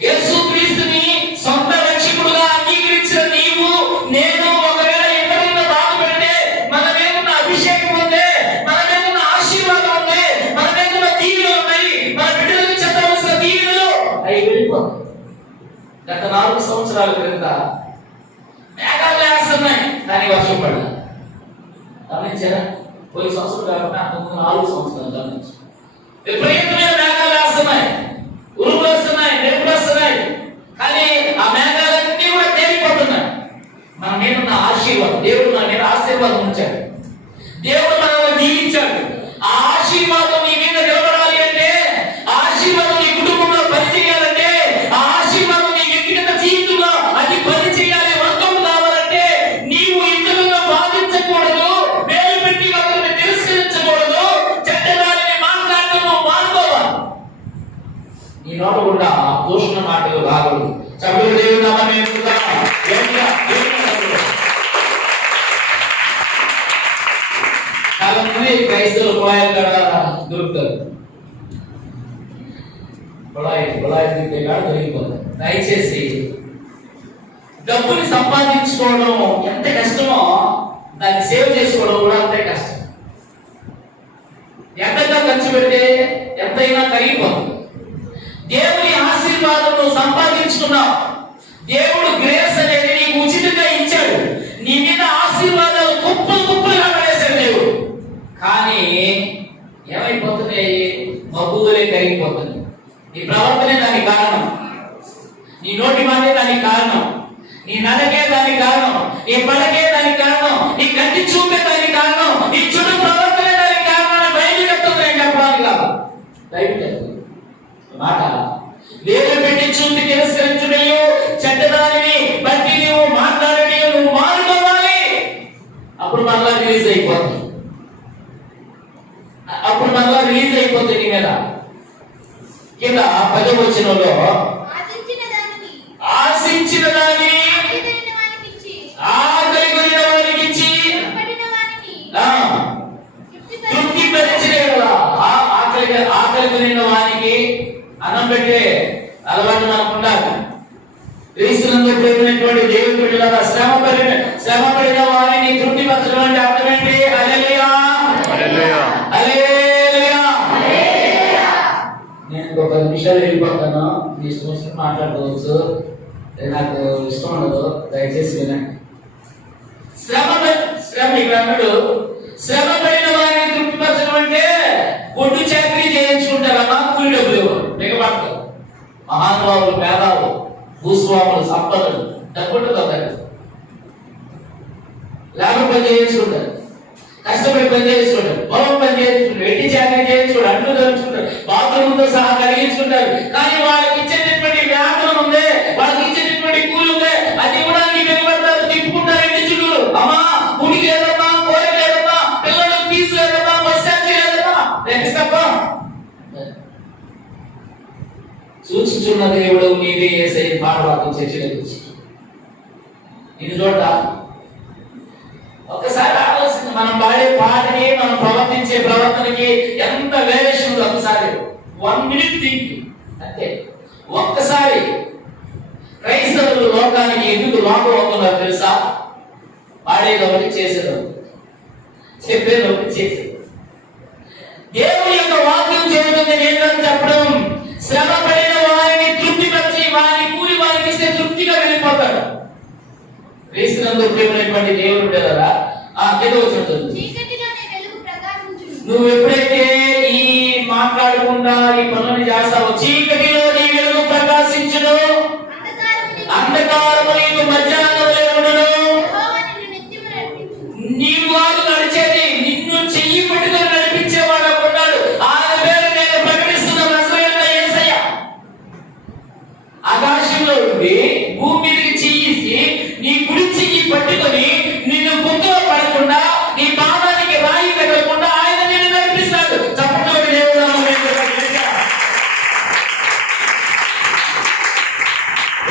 యేసు క్రీస్తుని సొంత రక్షకుడుగా అంగీకరించిన నీవు నేను ఒకవేళ ఇతరులను బాధ పెడితే మన మీద ఉన్న అభిషేకం ఉంది, మన మీద ఉన్న ఆశీర్వాదం ఉంది, మన మీద ఉన్న దీవెనలు ఉన్నాయి, మన బిడ్డలకు చెప్పవలసిన దీవెనలు అవి వెళ్ళిపోతాయి. గత 4 సంవత్సరాల క్రింద మేఘాలు వేస్తున్నాయి కానీ వర్షం పడలేదు. గమనించారా? పోయి సంవత్సరం కాకుండా 4 సంవత్సరాలు గమనించి విపరీతమైన మేఘాలు వేస్తున్నాయి, ఉరుములు వస్తున్నాయి, మెరుపులు వస్తున్నాయి, కానీ ఆ మేఘాలన్నీ కూడా తేలిపోతున్నాయి. మన మీద ఉన్న ఆశీర్వాదం, దేవుడు మన మీద ఆశీర్వాదం ఉంచాడు, దేవుడు మనల్ని దీవించాడు. ఆ ఆశీర్వాదం నీ మీద నిలబడాలి అంటే, ఆ ఆశీర్వాదం నీ కుటుంబంలో పనిచేయాలంటే, ఆ ఆశీర్వాదం నీ వ్యక్తిగత జీవితంలో అది పనిచేయాలి, వర్గం కావాలంటే నీవు ఇతరులను బాధించకూడదు, వేలు పెట్టి ఒకరిని తిరస్కరించకూడదు, చెడ్డదానిని మాట్లాడటం మానుకోవాలి. నీ నోట కూడా దూషణ మాటలు రాకూడదు. చదువు దేవుడు నామమున చాలా మంది క్రైస్తవులు కుళాయిలు కాడ దొరుకుతారు. కుళాయి దొరికే కాడ దొరికిపోతారు. దయచేసి డబ్బుని సంపాదించుకోవడం ఎంత కష్టమో దాన్ని సేవ్ చేసుకోవడం కూడా అంతే కష్టం. ఎంతగా ఖర్చు పెడితే ఎంతైనా కరిగిపోతుంది. దేవుని ఆశీర్వాదం నువ్వు సంపాదించుకున్నావు, దేవుడు గ్రేస్ అనేది నీకు ఉచితంగా ఇచ్చాడు, నీ మీద ఆశీర్వాదాలు కుప్పలుగా పడేశాడు దేవుడు. కానీ ఏమైపోతుంది? మబ్బులే కరిగిపోతుంది. నీ ప్రవర్తనే దానికి కారణం, నీ నోటి మాటే దానికి కారణం, నీ నడకే దానికి కారణం, నీ పడకే దానికి కారణం, నీ కంటి చూపే దానికి కారణం, నీ చుట్టూ ప్రవర్తనే దానికి కారణం. బయలు చెప్తుంది, నేను చెప్పడానికి కాదు. మాట వేలు పెట్టి చూపి తిరస్కరించుటయు చెడ్డదానిని బట్టి నువ్వు మాట్లాడటం నువ్వు మానుకోవాలి. అప్పుడు మళ్ళా రిలీజ్ అయిపోతుంది, నీ మీద. కింద 10వ వచనంలో ఆశించిన దాన్ని ఆకలి కొనిన వారికి ఇచ్చి తృప్తి పరిచిన ఆకలి కొనిన వారికి అన్నం పెట్టే అలవాటు మనకు ఉండాలి. క్రీస్తునందు ప్రేమైనటువంటి దేవుని బిడ్డలారా, శ్రమ పడిన వారిని తృప్తిపరచడం అంటే అర్థం ఏంటి? హల్లెలూయా, హల్లెలూయా, హల్లెలూయా. నేను ఒక 10 నిమిషాలు వెళ్ళిపోతాను, మీ ఇష్టం మాట్లాడుకోవచ్చు, నాకు ఇష్టం ఉండదు, దయచేసి వినండి. శ్రమ పడిన వారిని తృప్తిపరచడం అంటే ఒడ్డు చాకరీ చేయించుకుంటారన్నా కూలి డబ్బులు ఇవ్వరు, మిగపడతారు. మహానుభావులు, పేదాలు, భూస్వాములు, సంపదలు డబ్బులు కదా, లేబర్ పని చేయించుకుంటారు, కష్టపడి పని చేయించుకుంటారు, పొలం పని చేయించుకుంటారు, ఎట్టి చాకరీ చేయించుకుంటారు, అడ్లు ధరించుకుంటారు, బాత్రూమ్తో సహా కలిగించుకుంటారు. కానీ వాళ్ళకి ఇచ్చేటటువంటి వేతనం ఉంది, వాళ్ళకి ఇచ్చేటటువంటి కూలి ఉంది, అది కూడా మిగపడతారు, తిప్పుకుంటారు ఇంటి చుట్టూ. అమ్మా పుడికి లేదమ్మా, కోరిక లేదమ్మా, పిల్లలకు ఫీజు లేదమ్మా, బస్ ఛార్జీ లేదమ్మా, తప్ప సూచించున్న దేవుడు నీవే యేసయ్య పాఠవాక్యం చర్చలకు ఇది చూడ. ఒకసారి ఆలోచించి మనం పాడే పాటకి మనం ప్రవర్తించే ప్రవర్తనకి ఎంత వేరియేషన్ ఉంది. ఒకసారి 1 minute థింక్ అంతే. ఒక్కసారి క్రైస్తవులు లోకానికి ఎందుకు లోకం అవుతున్నారు తెలుసా? పాడేది ఒకటి, చేసేది ఒకటి, చెప్పేది ఒకటి, చేసేది. దేవుని యొక్క వాక్యం చెబుతుంది నేను చెప్పడం, శ్రమ పడిన వారిని తృప్తిపరిచి వారి కూలి వారికి ఇస్తే తృప్తిగా వెళ్ళిపోతాడు. క్రీస్తునందు ప్రియమైనటువంటి దేవుడు బిడ్డలారా, కింద వచ్చింది. చీకటిలోని వెలుగు ప్రకాశించును. నువ్వు ఎప్పుడైతే ఈ మాట్లాడకుండా ఈ పనులను చేస్తావో, చీకటిలో నీ వెలుగు ప్రకాశించును, అంధకారము నీకు మధ్యాహ్నంలో ఉండును. యెహోవా నిన్ను నిత్యము నడిపించును. నీవు వారు నడిచేది నిన్ను చెయ్యి పట్టుకొని నడిపించేవాడు ఉన్నాడు. ఆయన పేరు నేను ప్రకటిస్తున్న నజరేయుడైన యేసయ్య. ఆకాశంలో ఉండి భూమి మీదకి చెయ్యిసి నీ కుడి చెయ్యి పట్టుకొని నిన్ను గుంతలో పడకుండా నీ పాదానికి రాయి తగలకుండా ఆయన నిన్ను నడిపిస్తాడు. చప్పట్లు దేవుడు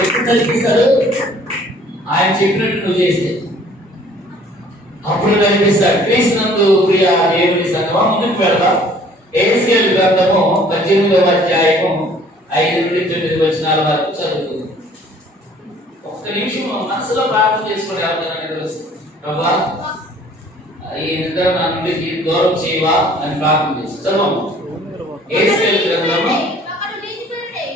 ఎప్పుడు నడిపిస్తాడు? ఆయన చెప్పినట్టు నువ్వు చేస్తే అప్పుడు నడిపిస్తాడు. క్రీస్తునందు ప్రియ దేవుని సంగమా, ముందుకు వెళ్దాం. ఎహెజ్కేలు గ్రంథము 18వ అధ్యాయము 5 నుండి 9 వచనాల వరకు చదువుతుంది. ఒక్క నిమిషం మనసులో ప్రార్థన చేసుకుని వెళ్తానని తెలుసు. ప్రభా, ఈ నిద్ర నా నుండి దూరం చేయవా అని ప్రార్థన చేసి చదవము. ఎహెజ్కేలు గ్రంథము ఒకడు నీతిపరుడై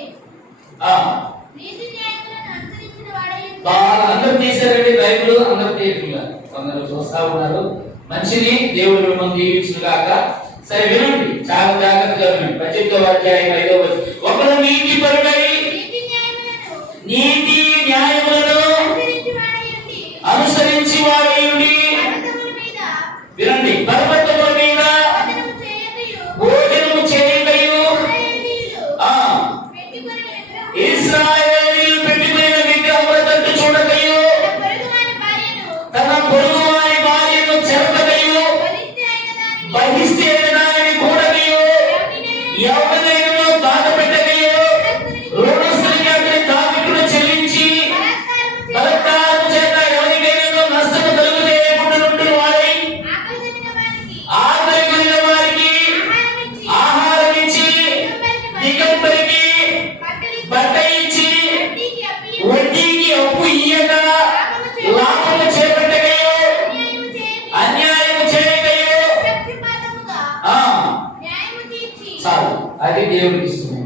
నీతి న్యాయములను అనుసరించిన వాడై బాగా అందరూ తీశారండి బైబిల్, అందరూ తీయట్లా, కొందరు చూస్తా ఉన్నారు. మంచిని దేవుడు మిమ్మల్ని దీవించును గాక. సరే వినండి, చాలా జాగ్రత్తగా వినండి. 18వ అధ్యాయం 5వ వచనం. ఒకడు నీతిపరుడై నీతి న్యాయములను అనుసరించి వాడై ఉండి పర్వతముల మీద వినండి, పర్వతముల మీద భోజనము చేయకయు ఇశ్రాయేలీయులు పెట్టుకున్న విగ్రహముల తట్టు చూడకయు తన పొరుగువాని భార్యను చెరపకయు బహిష్టే దానిని కూడకయు ఎవరినైనా బాధ పెట్టకయు రుణస్థునికి అతని తాకిట్టును చెల్లించి బలత్కారము చేత ఎవరికైనా నష్టము కలుగజేయకుండా వాడై ఆకలి కలిగిన వారికి ఆహారం ఇచ్చి దిగంబరికి బట్ట ఇచ్చి వడ్డీకి అప్పు ఇయ్యక లాభము చేపట్టకయో అన్యాయము చేయకయో చాలు. అది దేవుడికి ఇష్టమే.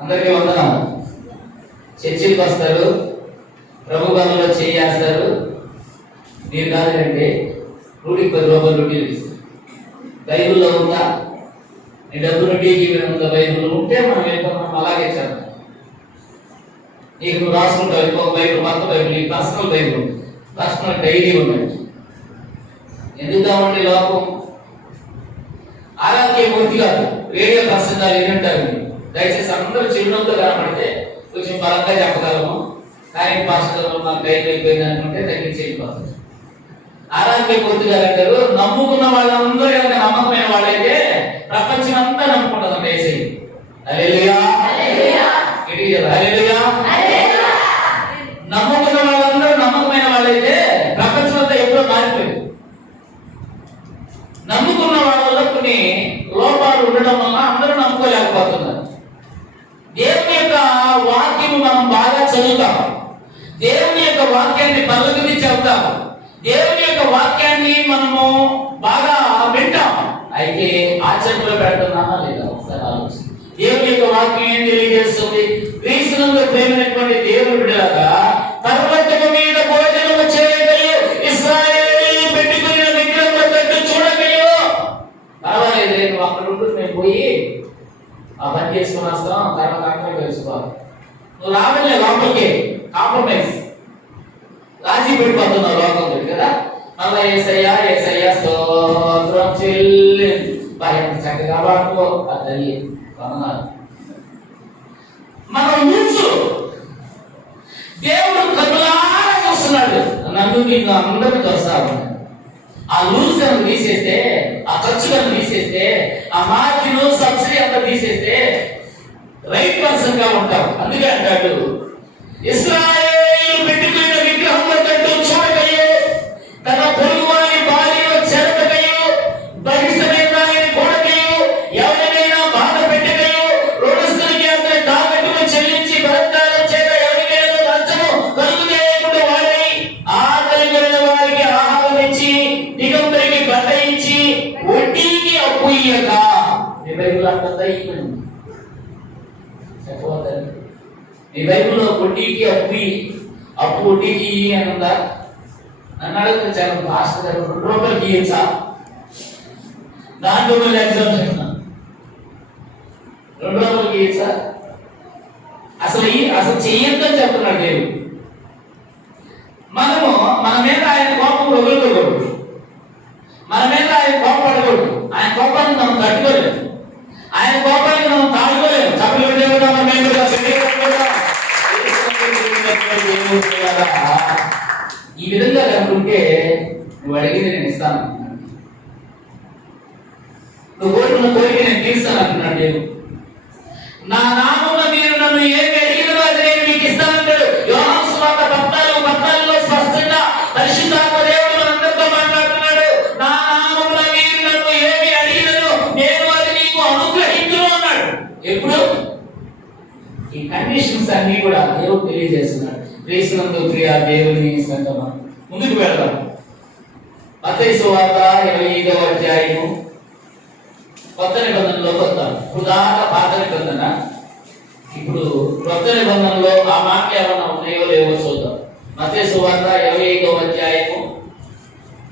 అందరికీ వందనాలు. చర్చికి వస్తారు, ప్రభు పనుల్లో చేస్తారు. మీరు కాదంటే రూఢికి 10 రూపాయలు రొటీలు ఇస్తారు. బైబిల్లో ఉందా? నీ డబ్బు రొటీకి ఉందా? బైబిల్ ఉంటే మనం వెళ్ళిపోతాం, అలాగే చేద్దాం. నీకు నువ్వు రాసుకుంటావు ఇంకొక బైబిల్, కొత్త బైబిల్, నీకు పర్సనల్ బైబిల్ ఉంది, పర్సనల్ డైరీ ఉన్నట్టు. ఎందుకు కావండి లోపం? అలాగే పూర్తి కాదు, రేడియో ప్రసంగాలు ఏంటంటారు. దయచేసి అందరూ చిరునవ్వుతో కనపడితే కొంచెం బలంగా చెప్పగలము. కానీ భాషలో మాకు టైం అయిపోయింది అనుకుంటే తగ్గించి వెళ్ళిపోతుంది. ఆరాధ్య పూర్తి గారు అంటారు, నమ్ముకున్న వాళ్ళందరూ ఎవరైనా నమ్మకమైన వాళ్ళైతే ప్రపంచం అంతా నమ్ముకుంటుంది. యేసయ్య హల్లెలూయా, హల్లెలూయా. నమ్ముకున్న వాళ్ళందరూ నమ్మకమైన వాళ్ళైతే ప్రపంచం అంతా ఎప్పుడో మారిపోయింది. నమ్ముకున్న వాళ్ళలో కొన్ని లోపాలు ఉండడం వల్ల అందరూ నమ్ముకోలేకపోతున్నారు. దేవుని యొక్క వాక్యము మనం బాగా చదువుతాం, దేవుని యొక్క వాక్యాన్ని పల్లకిని చెప్తాం, దేవుని యొక్క వాక్యాన్ని మనము బాగా వింటాం. అయితే ఆచరణలో పెడుతున్నామా లేదా ఒకసారి ఆలోచించి. దేవుని యొక్క వాక్యం ఏం తెలియజేస్తుంది? క్రీస్తునందు ప్రేమైనటువంటి దేవుని బిడ్డలారా, పర్వతము మీద భోజనము చేయకయు ఇశ్రాయేలీయులు పెట్టుకున్న విగ్రహముల తట్టు చూడకయు. పర్వాలేదు, నువ్వు అక్కడ ఉంటూ మేము పోయి ఆ పని చేసుకుని వస్తాం, తర్వాత అక్కడ తెలుసుకోవాలి. నువ్వు రావలే లోపలికి, కాంప్రమైజ్, రాజీ పెట్టిపోతున్నావు లోకంతో కదా. మళ్ళా యేసయ్య యేసయ్య స్తోత్రం చెల్లి భయం చక్కగా వాడుకో. అది మనం ముందు దేవుడు కనులారా చూస్తున్నాడు. నన్ను నిన్ను అందరినీ చూస్తా ఉన్నాడు. ఆ లూజ్ కనుక తీసేస్తే, ఆ ఖర్చు కనుక తీసేస్తే, ఆ మార్జిన్ సబ్సిడీ అంతా తీసేస్తే రైట్ పర్సన్ గా ఉంటాం. అందుకే అంటాడు, ఇశ్రాయేలీయులు పెట్టుకున్న విగ్రహముల తట్టు చూడకయు తన పొరుగువాని భార్యను చెరపకయు బహిష్టమైన దానిని కూడకయు ఎవరినైనా బాధ పెట్టకయు రుణస్థునికి అతని తాకట్టును చెల్లించి బలత్కారం చేత ఎవరికైనా నష్టము కలుగజేయకుండా వాడై ఆకలి కలిగిన వారికి ఆహారం ఇచ్చి దిగంబరికి బట్ట ఇచ్చి వడ్డీకి అప్పు ఇయ్యక. మీ బైబిల్ అంతా చెప్పవద్దండి. మీ బైబిల్లో వడ్డీకి అప్పు అప్పు వడ్డీకి అని ఉందా? నన్ను అడుగుతా చాలా పాస్టర్ గారు 2 రూపాయలకి ఇయ్యచ్చా? దాంట్లో మళ్ళీ ఎగ్జామ్ చెప్తున్నా 2 రూపాయలకి ఇయ్యచ్చా? అసలు చెయ్యొద్దని చెప్తున్నాడు దేవుడు. మనము మన మీద ఆయన కోపం వదులుకోకూడదు, మన మీద ఆయన కోపపడకూడదు. ఆయన కోపాన్ని మనం తట్టుకోలేము, ఆయన కోపాన్ని మనం తాడుకోలేము. చప్పట్లు దేవుడు ఈ విధంగా కనుకుంటే నువ్వు అడిగింది నేను ఇస్తాను, నువ్వు కోరుకున్న కోరిక నేను తీరుస్తాను అంటున్నాడు దేవుడు. నా నామమున మీరు నన్ను ఏమి అడిగినో అది నేను మీకు ఇస్తానంటాడు. యోహాను సువార్త 14:14లో స్పష్టంగా పరిశుద్ధాత్మ దేవుడు మనందరితో మాట్లాడుతున్నాడు. నా నామమున మీరు నన్ను ఏమి అడిగినను నేను అది నీకు అనుగ్రహించును అన్నాడు. ఎప్పుడు? ఈ కండిషన్స్ అన్ని కూడా దేవుడు తెలియజేస్తున్నాడు. క్రీస్తునందు ప్రియ దేవుని సంగమా, ముందుకు వెళ్దాం. మత్తయి సువార్త 25వ అధ్యాయము కొత్త నిబంధనలోకి వస్తాం. ఇప్పుడు దాకా పాత నిబంధన, ఇప్పుడు కొత్త నిబంధనలో ఆ మాట ఏమన్నా ఉన్నాయో లేవో చూద్దాం. మత్తయి సువార్త 25వ అధ్యాయము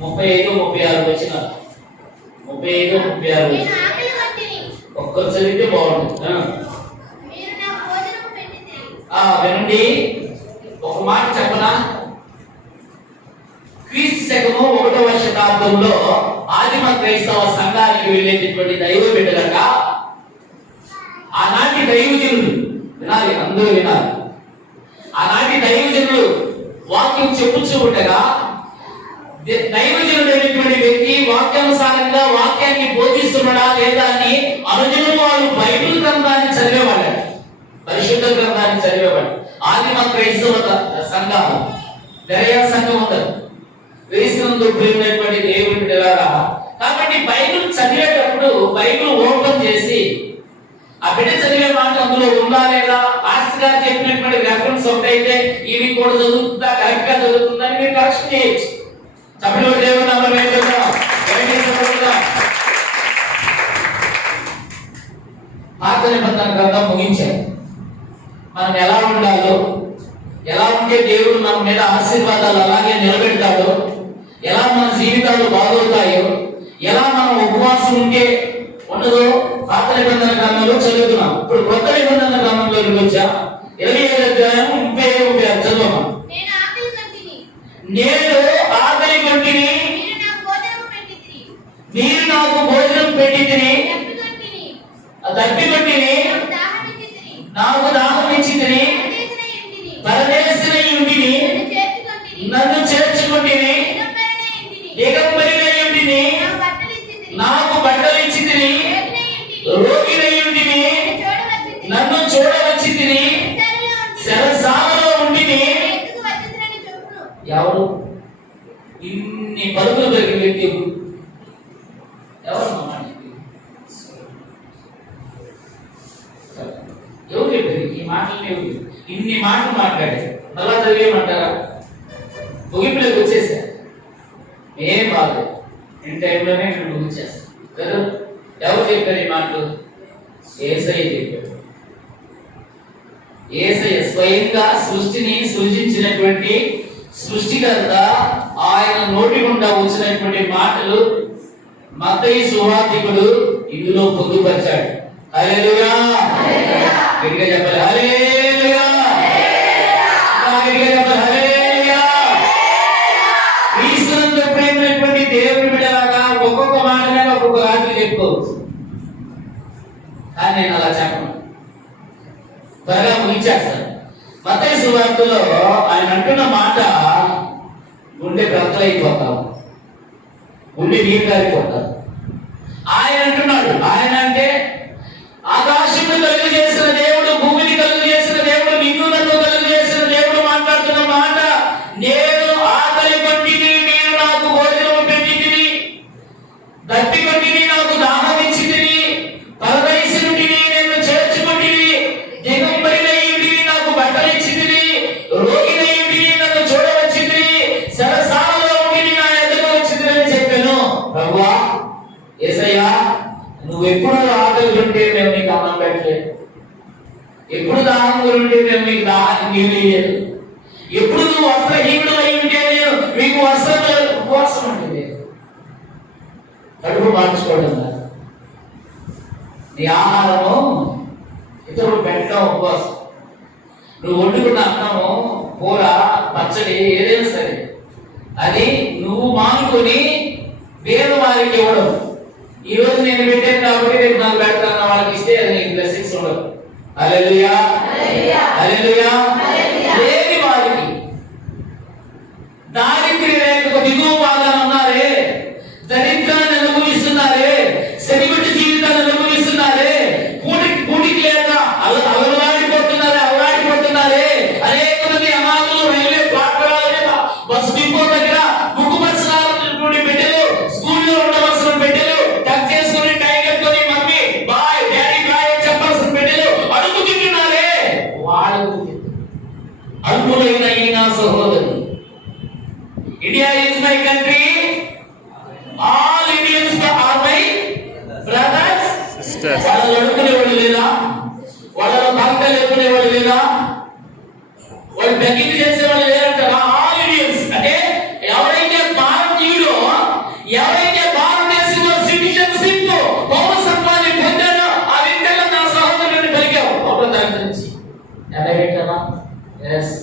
35-36 వచ్చిన 35-36 నేను ఆకలి కొట్టిని, ఒక్కరు చదివితే బాగుంటుంది. మీరు నాకు భోజనము పెట్టితిరి. వినండి, ఒక మాట చెప్పనా? క్రీస్తు శకము 1వ శతాబ్దంలో ఆదిమ క్రైస్తవ సంఘానికి వెళ్ళేటటువంటి దైవ బిడ్డలక ఆనాటి దైవజనులు వినాలి, అందరూ వినాలి. ఆనాటి దైవజనులు వాక్యం చెప్పుచూ ఉండగా దైవజనుడు అనేటువంటి వ్యక్తి వాక్యానుసారంగా వాక్యాన్ని బోధిస్తున్నాడా లేదా అని అనుజనులు వాళ్ళు బైబిల్ గ్రంథాన్ని చదివేవాళ్ళు, పరిశుద్ధ గ్రంథాన్ని చదివేవాళ్ళు. ఆదిమ క్రైస్తవ సంఘాలు దర్యా సంఘం ఉండదు, క్రీస్తునందు ప్రియమైనటువంటి దేవుని బిడ్డలారా. కాబట్టి బైబిల్ చదివేటప్పుడు బైబిల్ ఓపెన్ చేసి ఆ బిడ్డ చదివే మాట అందులో ఉందా లేదా, పాస్టర్ గారు చెప్పినటువంటి రెఫరెన్స్ ఒకటైతే ఇవి కూడా చదువుతుందా, కరెక్ట్ గా చదువుతుందని మీరు కరెక్షన్ చేయొచ్చు. చెప్పిన దేవుడు పాత నిబంధన గ్రంథం ముగించారు. మనం ఎలా ఉండాలో, ఎలా ఉంటే దేవుడు మన మీద ఆశీర్వాదాలు అలాగే నిలబెడతాడో, ఎలా మన జీవితాలు బాగవుతాయో, ఎలా మనం ఉపవాసం ఉంటే ఉండదో పాత నిబంధన గ్రంథంలో చదువుతున్నాం. ఇప్పుడు కొత్త నిబంధన గ్రంథంలోకి వచ్చా 25వ అధ్యాయం 35-36 చదువుమా. నేను ఆకలి కొట్టిని, నేను ఆకలి కొట్టిని, మీరు నాకు భోజనము పెట్టితిరి. మీరు నాకు భోజనం పెట్టితిరి, దప్పి కొట్టిని, దప్పి కొట్టిని, నాకు దాహమిచ్చితిరి. నాకు దాహం ఇచ్చితిరి, పరదేశినై ఉంటిని, పరదేశినై ఉంటిని, నన్ను చేర్చుకొంటిని, దిగంబరినై ఉంటిని, నాకు బట్టలు ఇచ్చితిరి, రోగినై ఉంటిని, నన్ను చూడవచ్చితిరి, చెరసాలలో ఉంటిని. ఎవరు ఇన్ని పలుకులు దొరికిన వ్యక్తి? ఎవరు ఎవరు చెప్పారు ఈ మాటలు? ఇన్ని మాటలు మాట్లాడారు, మళ్ళా చదివేయమంటారా? ముగింపులోకి వచ్చేసా, ఏం బాధ ఇన్ టైంలోనే నేను ముగించేస్తాను కదా. ఎవరు చెప్పారు ఈ మాటలు? యేసయ్య చెప్పారు. యేసయ్య స్వయంగా సృష్టిని సృజించినటువంటి సృష్టికర్త, ఆయన నోటి గుండా వచ్చినటువంటి మాటలు మత్తయి సువార్తికుడు ఇందులో పొందుపరిచాడు. హల్లెలూయా, గట్టిగా చెప్పాలి హల్లెలూయా, గట్టిగా చెప్పాలి హల్లెలూయా. క్రీస్తునందు ప్రియమైనటువంటి దేవుని బిడ్డలాగా ఒక్కొక్క మాటనే ఒక్కొక్క రాత్రి చెప్పుకోవచ్చు, కానీ నేను అలా చెప్పను. త్వరగా ముగించేస్తాను. మత్తయి సువార్తలో ఆయన అంటున్న మాట గుండె బ్రతలైపోతాం, గుండె నీరు కారిపోతాం. ఆయన అంటున్నాడు, ఆయన అంటే ఆకాశమును కలుగు చేసిన దేవుడు, భూమిని కలుగు చేసిన దేవుడు, నిన్ను నన్ను కలుగు చేసిన దేవుడు మాట్లాడుతున్న మాట, నేను ఆకలి కొట్టిని, మీరు నాకు భోజనం పెట్టితిరి, దప్పి కొట్టిని, నాకు దాహం ఇచ్చితిరి, పరదేశి నుండి నేను చేర్చుకొంటిని, దిగంబరినై ఉంటిని, నాకు బట్టలు ఇచ్చితిరి, రోగినై ఉంటిని, నన్ను చూడవచ్చితిరి, చెరసాలలో ఉంటిని, నా ఎదురుకు వచ్చితిరి అని చెప్పాను. ప్రభువా, యేసయ్యా, నువ్వెప్పుడు ఆకలి వస్త్రహీనుడు అయి ఉంటే నేను మీకు వస్త్రం ఉపవాసం అంటే కడుపు మార్చుకోవడం కాదు. నీ ఆహారము ఇతరులు పెట్టడం ఉపవాసం. నువ్వు వండుకున్న అన్నము, కూర, పచ్చడి ఏదైనా సరే అది నువ్వు మానుకొని వేరే వారికి ఇవ్వడం. ఈ రోజు నేను పెట్టాను కాబట్టి రేపు నాకు పెడతాను వాళ్ళకి ఇస్తే అది నీకు బ్లెస్సింగ్స్ ఉండదు. హల్లెలూయా, హల్లెలూయా. లేని వారికి, దారిద్ర్య రేఖకు దిగువ భాగాన ఉన్నారే, దరిద్రాన్ని అనుభవిస్తున్నారే, శనిగొట్టు జీవితాన్ని అనుభవిస్తున్నారే, కూటికి లేక అలవాడిపోతున్నారే. అనేక మంది అనాథులు రైల్వే ప్లాట్ఫారాల మీద, బస్ డిపో దగ్గర ముక్కు పచ్చనాలు బిడ్డలు, స్కూల్లో ఉండవలసిన బిడ్డలు, టక్ చేసుకుని టై కట్టుకొని మమ్మీ బాయ్ డాడీ బాయ్ అని చెప్పాల్సిన బిడ్డలు అడుగు తింటున్నారే. వాళ్ళకు అడుగులైన ఈ నా సహోదరులు, India is my country, all Indians are my brothers sisters. వాళ్ళు అడుగునేవాళ్ళు లేదా? వాళ్ళ భక్తులు ఎప్పుడేవాళ్ళు లేదా? వాళ్ళు బెగ్గింగ్ చేసేవాళ్ళు లేరంటారా? ఆల్ ఇండియన్స్ అంటే ఎవరైతే భారతీయుడో, ఎవరైతే భారతదేశంలో సిటిజన్షిప్ పౌరసత్వాన్ని పొందాడో ఆ వ్యక్తులను నా సహోదరుని పలికావు. అప్పుడు దాని నుంచి ఎలాగెట్టారా? ఎస్,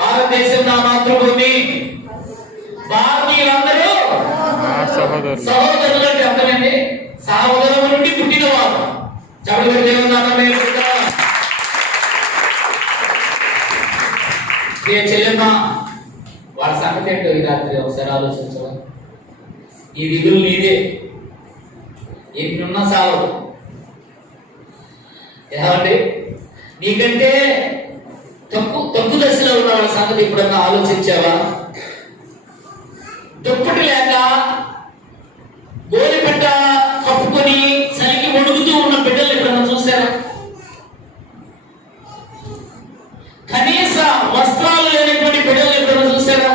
భారతదేశం నా మాతృభూమి, భారతీయులందరూ సహోదరులు. అంటే అర్థమైంది, సహోదరుల నుండి పుట్టినవారు. చెప్పబడి దేవుని చెల్లెమ్మ వాళ్ళ సంగతి ఏంటో ఈ రాత్రి ఒకసారి ఆలోచించవా? ఈ విధులు నీదే, ఎన్నున్నా సాలవు. ఏమంటే నీకంటే తక్కువ దశలో ఉన్న వాళ్ళ సంగతి ఎప్పుడన్నా ఆలోచించావా? దుప్పటి లేక గోలిపెట్ట కప్పుకొని సరికి వణుకుతూ ఉన్న బిడ్డలు ఎప్పుడన్నా చూసారా? కనీస వస్త్రాలు లేనటువంటి బిడ్డలు ఎప్పుడన్నా చూసారా?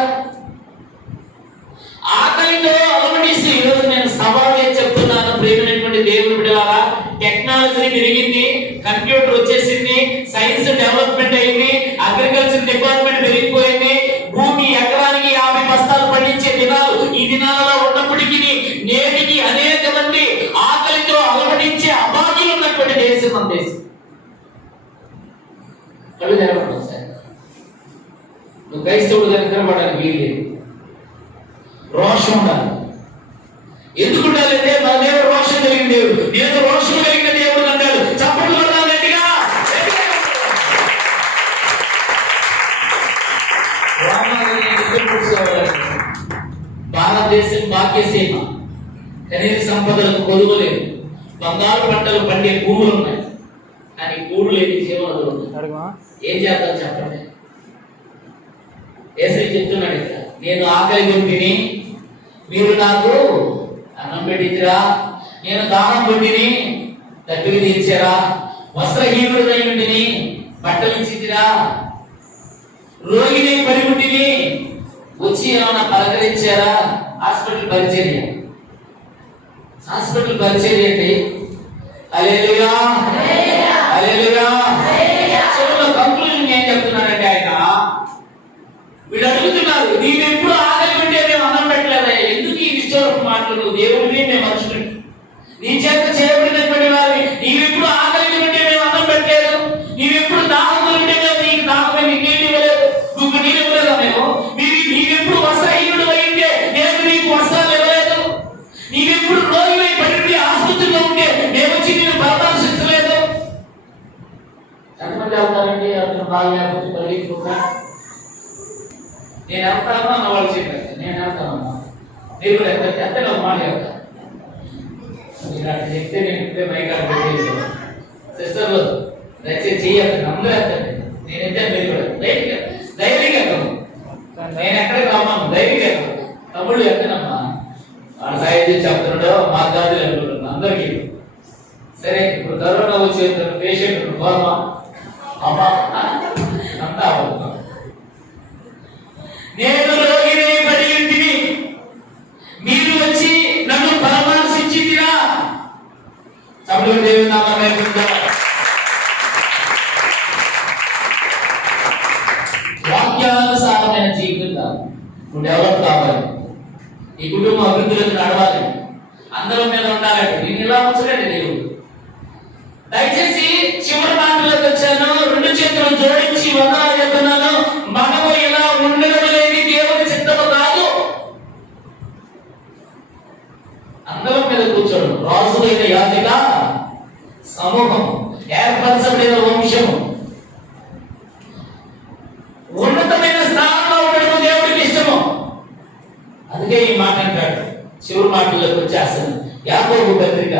ఆకలితో అలమటిస్తూ ఈరోజు నేను సవాలుగా చెప్తున్నాను, ప్రేమైనటువంటి దేవుని బిడ్డలారా, టెక్నాలజీ పెరిగింది, కంప్యూటర్ వచ్చేసింది, సైన్స్ డెవలప్మెంట్ అయింది, అగ్రికల్చర్ డిపార్ట్మెంట్ పెరిగిపోయింది, భూమి ఎకరానికి 50 బస్తాలు పండించే దినాలు ఈ దినాలలో ఉన్నప్పటికీ నేటికి అనేక మంది ఆకలితో అలమటించే అభాగ్యులు ఉన్నటువంటి దేశం మన దేశం. కళ్ళు తెరవడం సార్, నువ్వు క్రైస్తవుడు నిద్రపడడానికి వీల్లేదు. రోషం ఉండాలి. ఎందుకు ఉండాలంటే మన దేవుడు రోషం కలిగిన దేవుడు. నేను రోషం కలిగిన దేవుడు అంటాడు. చప్పట్లు కొడదాం గట్టిగా. భారతదేశం భాగ్యసీమ, ఖనిజ సంపదలకు కొదువు లేదు, బంగారు పంటలు పండే భూములు ఉన్నాయి, కానీ కూడు లేని జీవనదులు ఉన్నాయి. ఏం చేద్దాం చెప్పండి? ఏసై చెప్తున్నాడు ఇక్కడ, నేను ఆకలి కొట్టిని మీరు నాకు అన్నం పెట్టిందిరా, నేను దానం కొట్టిని తట్టుకు తీర్చారా, వస్త్రహీనుడిని బట్టలు ఇచ్చిందిరా, రోగిని పడిపుట్టిని వచ్చి ఏమన్నా పలకరించారా? హాస్పిటల్ పరిచర్య అంటే హల్లెలూయా, హల్లెలూయా. చివరిలో కంక్లూజన్ ఏం చెప్తున్నాడంటే ఆయన, వీళ్ళు అడుగుతున్నారు, నీవెప్పుడు ఆకలి ఉంటే మేము అన్నం పెట్టలేదా? ఎందుకు ఈ విశ్వరూప మాటలు? దేవుడిని మేము మర్చిపోయి నీ చేత చేయబడినటువంటి వారిని నీవెప్పుడు ఆకలి ఉంటే మేము అన్నం పెట్టలేదు, నీవెప్పుడు దాహం ఉంటే మేము నీకు దాహమే నీళ్ళు ఇవ్వలేదు, నువ్వు నీళ్ళు ఇవ్వలేదా? మేము నీవెప్పుడు వస్త్రహీనుడు అయితే నేను నీకు వస్త్రాలు ఇవ్వలేదు, నీవెప్పుడు రోగివై పడి ఆసుపత్రిలో ఉంటే మేము వచ్చి నేను పరామర్శించలేదు. ఎంతమంది వెళ్తారండి? అతను బాగా లేకపోతే పరిగెత్తుకుంటా నేను వెళ్తాను అన్న వాళ్ళు చెప్పారు, నేను వెళ్తానమ్మా, దేవుడు ఎంత ఒక మాట చెప్తా. మీరు అట్లా చెప్తే నేను ఇప్పుడే మైకాడు పెట్టేసాను. సిస్టర్లు దయచేసి చెయ్యద్దు, అందరూ వెళ్తాండి. నేనైతే మీరు కూడా ధైర్యంగా ఎక్కను, నేను ఎక్కడికి రమ్మను, ధైర్యంగా ఎక్కను. తమ్ముళ్ళు ఎక్కనమ్మా, వాళ్ళ సాహిత్యం చెప్తున్నాడో మా దాదులు అనుకుంటున్నాను అందరికీ. సరే, ఇప్పుడు కరోనా వచ్చే పేషెంట్ పోరమా అమ్మా అంతా అవుతున్నాం. నేను రోగిని పడి ఇంటిని మీరు వచ్చి నన్ను పరామర్శించిరా. సభలో దేవుని నామమున వాక్యానుసారమైన కాదు. నువ్వు డెవలప్ కావాలి, ఈ కుటుంబం అభివృద్ధిలోకి నడవాలి, అందరం మీద ఉండాలంటే నేను ఇలా ఉంచలేండి దేవుడు. దయచేసి చివరి మాటలోకి వచ్చాను. రెండు చేతులు జోడించి వందనాలు చెప్తున్నాను. మనము ఇలా ఉండడం అనేది దేవుని చిత్తము కాదు. అందరం మీద కూర్చోడు. రాజులైన యాజక సమూహం, ఏర్పరచబడిన వంశము, ఉన్నతమైన స్థానంలో ఉండడం దేవుడికి ఇష్టము. అందుకే ఈ మాట అంటాడు. చివరి మాటల్లోకి వచ్చేస్తాను. యాకోబు పత్రిక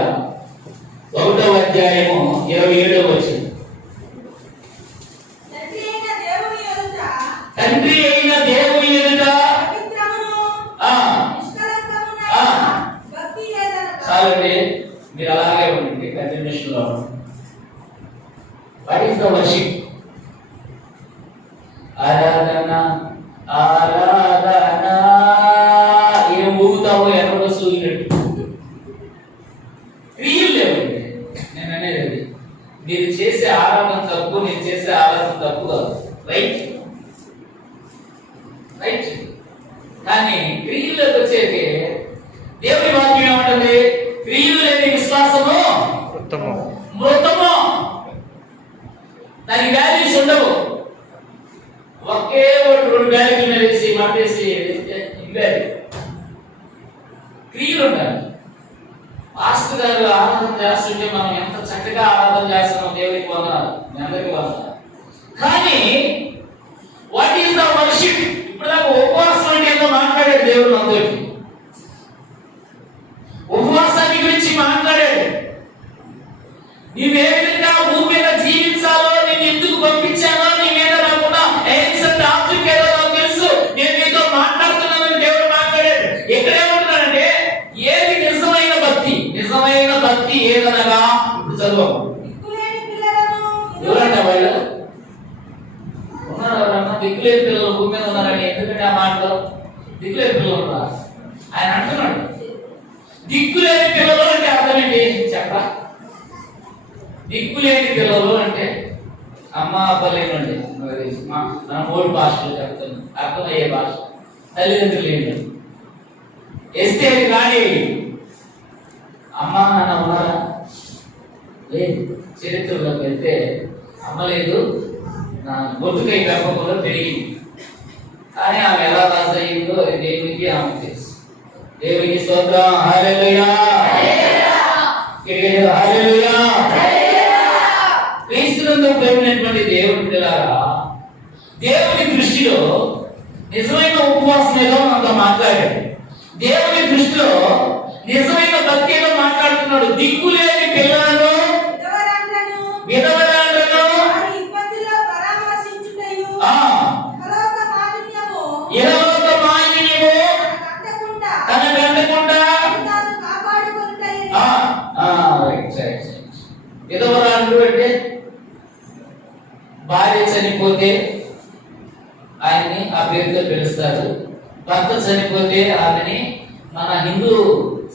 1వ అధ్యాయము 27వ వచనం. తండ్రి అయిన దేవుని ఎదుట చాలండి, మీరు అలాగే ఉండండి. కంటిన్యూషన్ లో వాట్ ఈస్ ద వర్షిప్? ఆరాధన ఆరాధన. ఏం ఊగుతావో ఎర్రలో సూగినట్టు క్రియలు లేవండి. నేను అనేది మీరు చేసే ఆరాధన తప్పు, నేను చేసే ఆరాధన తప్పు కాదు. Right right. కానీ క్రియల్లోకి వచ్చేది దేవుని వాక్యం ఏమంటుంది? క్రియలు లేని విశ్వాసము మృతము. దానికి వాల్యూస్ ఉండవు. ఒకే ఒకటి 2 బ్యాగుల మీద వేసి మాటేసి క్రియలు ఉండాలి. పాస్టర్ గారు ఆరాధన చేస్తుంటే మనం ఎంత చక్కగా ఆరాధన చేస్తున్నాం. దేవునికి వందనాలు, అందరికీ వందనాలు. కానీ వాట్ ఈస్ ద వర్షిప్? ఇప్పుడు దాకా ఉపవాసం అంటే ఎంతో మాట్లాడాడు దేవుడు మనతో. ఉపవాసాన్ని గురించి మాట్లాడాడు. నీవే విధంగా భూమి మీద జీవించాలో, నేను ఎందుకు పంపించానో, నీ మీద నాకున్న ఎయిమ్స్ ఆబ్జెక్ట్ ఏదో నాకు తెలుసు, నేను నీతో మాట్లాడుతున్నానని దేవుడు మాట్లాడాడు. ఇక్కడ ఏమంటున్నాడంటే ఏది నిజమైన భక్తి? నిజమైన భక్తి ఏదనగా ఇప్పుడు చదువు. ఎవరంట వాళ్ళు? ఉన్నారు ఎవరన్నా? దిక్కులేని పిల్లలు భూమి మీద ఉన్నారని. ఎందుకంటే ఆ మాటలో దిక్కులేని పిల్లలు ఉన్నారు. ఆయన అంటున్నాడు దిక్కులేని పిల్లలు అంటే అర్థం ఏంటి చెప్పరా? దిక్కులేని పిల్లలు అంటే అమ్మ అబ్బలేనండి. మన 3 భాషలు చెప్తాను, అర్థమయ్యే భాష. తల్లిదండ్రులు ఏంటి? ఎస్తేరి కానీ అమ్మ నాన్న ఉన్నారా? లేదు. చరిత్రలోకి వెళ్తే అమ్మ లేదు, నా బొట్టుకై గర్భంలో పెరిగింది. కానీ ఆమె ఎలా రాజు అయ్యిందో దేవునికి ఆమె తెలుసు. దేవునికి స్తోత్రం. హల్లెలూయా హల్లెలూయా. క్రీస్తునందు ప్రేమైనటువంటి దేవుని పిల్లలారా, దేవుని దృష్టిలో నిజమైన ఉపవాసం ఏదో మనతో మాట్లాడాడు. దేవుని దృష్టిలో నిజమైన భక్తి ఏదో మాట్లాడుతున్నాడు. దిక్కులేని పిల్లలను, విధవరాలను ఇహలోక మాలిన్యము తనకంటకుండా విధవరాలు అంటే భార్య చనిపోతే ఆయన్ని ఆ పేరుతో పిలుస్తారు. భర్త చనిపోతే ఆమెని మన హిందూ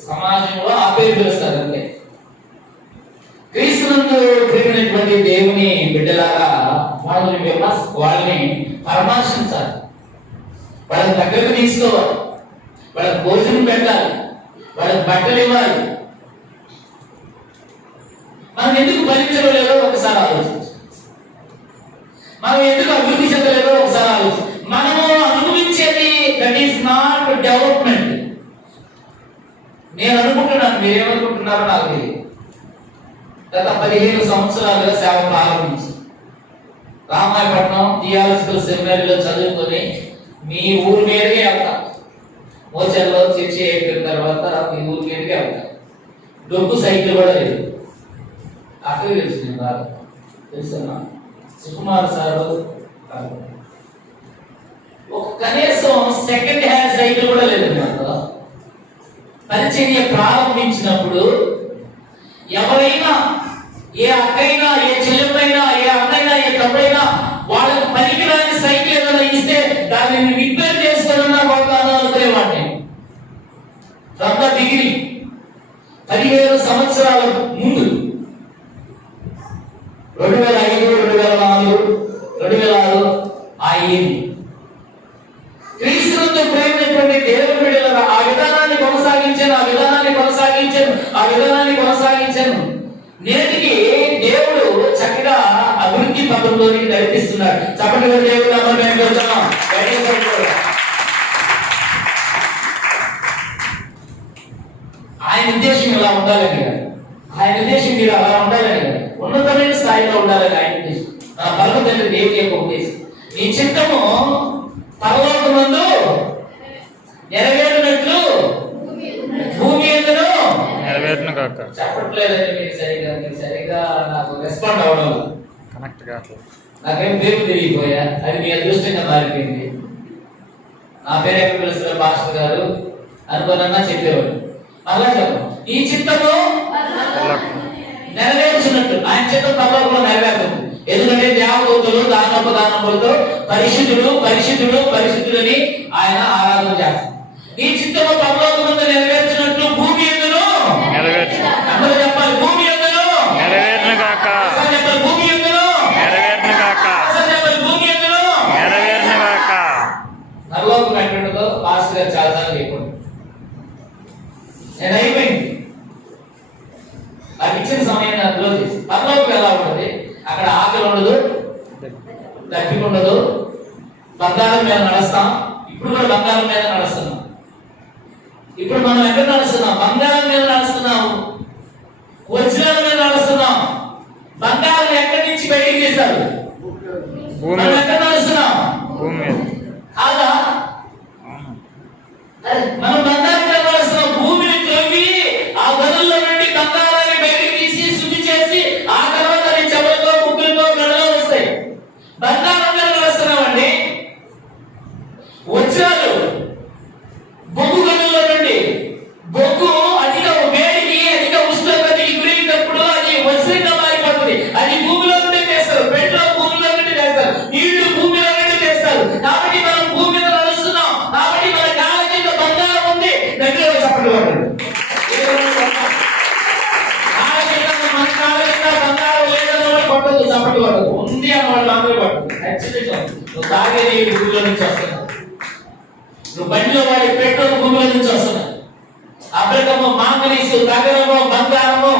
సమాజంలో ఆ పేరు పిలుస్తారు. అంతే. క్రీస్తునందు ప్రియమైనటువంటి దేవుని బిడ్డలారా, వాళ్ళని పరామర్శించాలి, వాళ్ళని దగ్గరకు తీసుకోవాలి, వాళ్ళకి భోజనం పెట్టాలి, వాళ్ళకి బట్టలు ఇవ్వాలి. మనం ఎందుకు ఫలించడం లేదో ఒకసారి ఆలోచించాలి. మనం ఎందుకు అభివృద్ధి చెందలేదో ఒకసారి ఆలోచించాలి. మనము అనుభవించేది దట్ ఈస్ నాట్ డెవలప్మెంట్. నేను అనుకుంటున్నాను, మీరేమనుకుంటున్నారో నాకు తెలియదు. గత 15 సంవత్సరాలుగా సేవ ప్రారంభించి రామాయపట్నం థియాలజికల్ సెమినరీలో చదువుకొని మీ ఊరి మీదకే వెళ్తా. మోచర్లో చర్చి అయిపోయిన తర్వాత మీ ఊరి మీదకే వెళ్తా. డొక్కు సైకిల్ కూడా లేదు. అక్కడ తెలుసు నేను రాదు తెలుసా? సుకుమార్ సారు ఒక కనీసం సెకండ్ హ్యాండ్ సైకిల్ కూడా లేదు. నాకు పరిచర్య ప్రారంభించినప్పుడు ఎవరైనా, ఏ అక్కైనా, ఏ చెల్లెమైనా, ఏ అన్నైనా, ఏ తమ్ముడైనా వాళ్ళకి పనికిరాని సైకిల్ ఏదైనా ఇస్తే దానిని రిపేర్ చేసుకోవాలన్నా పోతాను అనుకునేవాడిని. ఫ్రమ్ ద డిగ్రీ 17 సంవత్సరాల ముందు 2005, 2004, 2006 ఆ ఇయర్ నందు ప్రేమైనటువంటి దేవుని బిడ్డలారా, ఆ విధానాన్ని కొనసాగించాను. నేటికి దేవుడు చక్కగా అభివృద్ధి పథంలోనికి నడిపిస్తున్నాడు. చప్పటి కూడా దేవుడు నామమున పెడుతున్నాం. ఆయన ఉద్దేశం ఇలా ఉండాలని కాదు, ఆయన ఉద్దేశం మీరు అలా ఉండాలని కాదు, ఉన్నతమైన స్థాయిలో ఉండాలని ఆయన ఉద్దేశం. నా పరమ తండ్రి దేవుని యొక్క ఉద్దేశం, నీ చిత్తము పరలోకమందు నెరవేరినట్లు భూమి ఎందును నెరవేరును కాక. చెప్పట్లేదండి మీరు సరిగా నాకు రెస్పాండ్ అవ్వడం కనెక్ట్ కావట్లేదు. నాకేం పేరు తిరిగిపోయా, అది మీ అదృష్టంగా మారిపోయింది. నా పేరు ఎక్కడ పిలుస్తారు పాస్టర్ గారు అనుకోనన్నా చెప్పేవాడు. అలా చెప్పు, ఈ చిత్తము నెరవేర్చినట్టు ఆయన చిత్తం పరలోకంలో నెరవేరుతుంది. ఎందుకంటే దేవదూతలు దానములతో పరిశుద్ధులని ఆయన ఆరాధన చేస్తారు. ఈ చిత్తము పరలోకమందు నెరవేర్చినట్టు భూమి ఎందును అందరూ చెప్పాలి, భూమి ఎందును నెరవేరును కాక. చెప్పాలి, భూమి ఎందును నెరవేరును కాక. చెప్పాలి, భూమి ఎందును నెరవేరును కాక. పరలోకం ఎక్కడుందో పాస్టర్ గారు చాలాసార్లు చెప్పండి. నేను అయిపోయింది నాకు ఇచ్చిన సమయాన్ని అందులో చేసి. పరలోకం ఎలా ఉంటుంది? అక్కడ ఆకలి ఉండదు, దప్పిక ఉండదు, బంగారం మీద నడుస్తాం. ఇప్పుడు కూడా బంగారం మీద నడుస్తున్నాం. ఇప్పుడు మనం ఎక్కడ నడుస్తున్నాం? బంగారం మీద నడుస్తున్నాం, వజ్రాల మీద నడుస్తున్నాం. బంగారం ఎక్కడి నుంచి బయటికి తీస్తారు? మనం ఎక్కడ నడుస్తున్నాం? భూమి మీద. కాదా? మనం బంగారం మీద నడుస్తున్నాం. భూమిని త్రవ్వి ఆ గదుల్లో నుండి బంగారాన్ని బయటికి తీసి శుద్ధి చేసి ఆ తర్వాత చెవులతో ముగ్గులతో గడలో వస్తాయి. బంగారం మీద నడుస్తున్నామండి. వజ్రాలు బొగ్గు గదుల్లో నుండి, బొగ్గు అధిక వేడికి అధిక ఉష్ణోగ్రతకి గురైనప్పుడు అది వజ్రంగా మారిపోతుంది. అది భూమిలో నుండి చేస్తారు, పెట్రోల్ భూమిలో నుండి చేస్తారు, నీళ్లు భూమిలో నుండి చేస్తారు. కాబట్టి మనం భూమి మీద నడుస్తున్నాం. కాబట్టి మన కాళ్ళ కింద బంగారం ఉంది. దగ్గర చెప్పండి, మన కాళ్ళ కింద బంగారం లేదని వాళ్ళు పట్టదు, చప్పటి పట్టదు. ఉంది అని వాళ్ళు అందరూ పట్టదు. ఖచ్చితంగా నువ్వు తాగేది భూమిలో నుంచి వస్తున్నావు, నువ్వు బండిలో వాడి పెట్రోల్ భూమిలో నుంచి వస్తున్నావు. అబ్రకము మాంగనీసు, తగరము, బంగారము,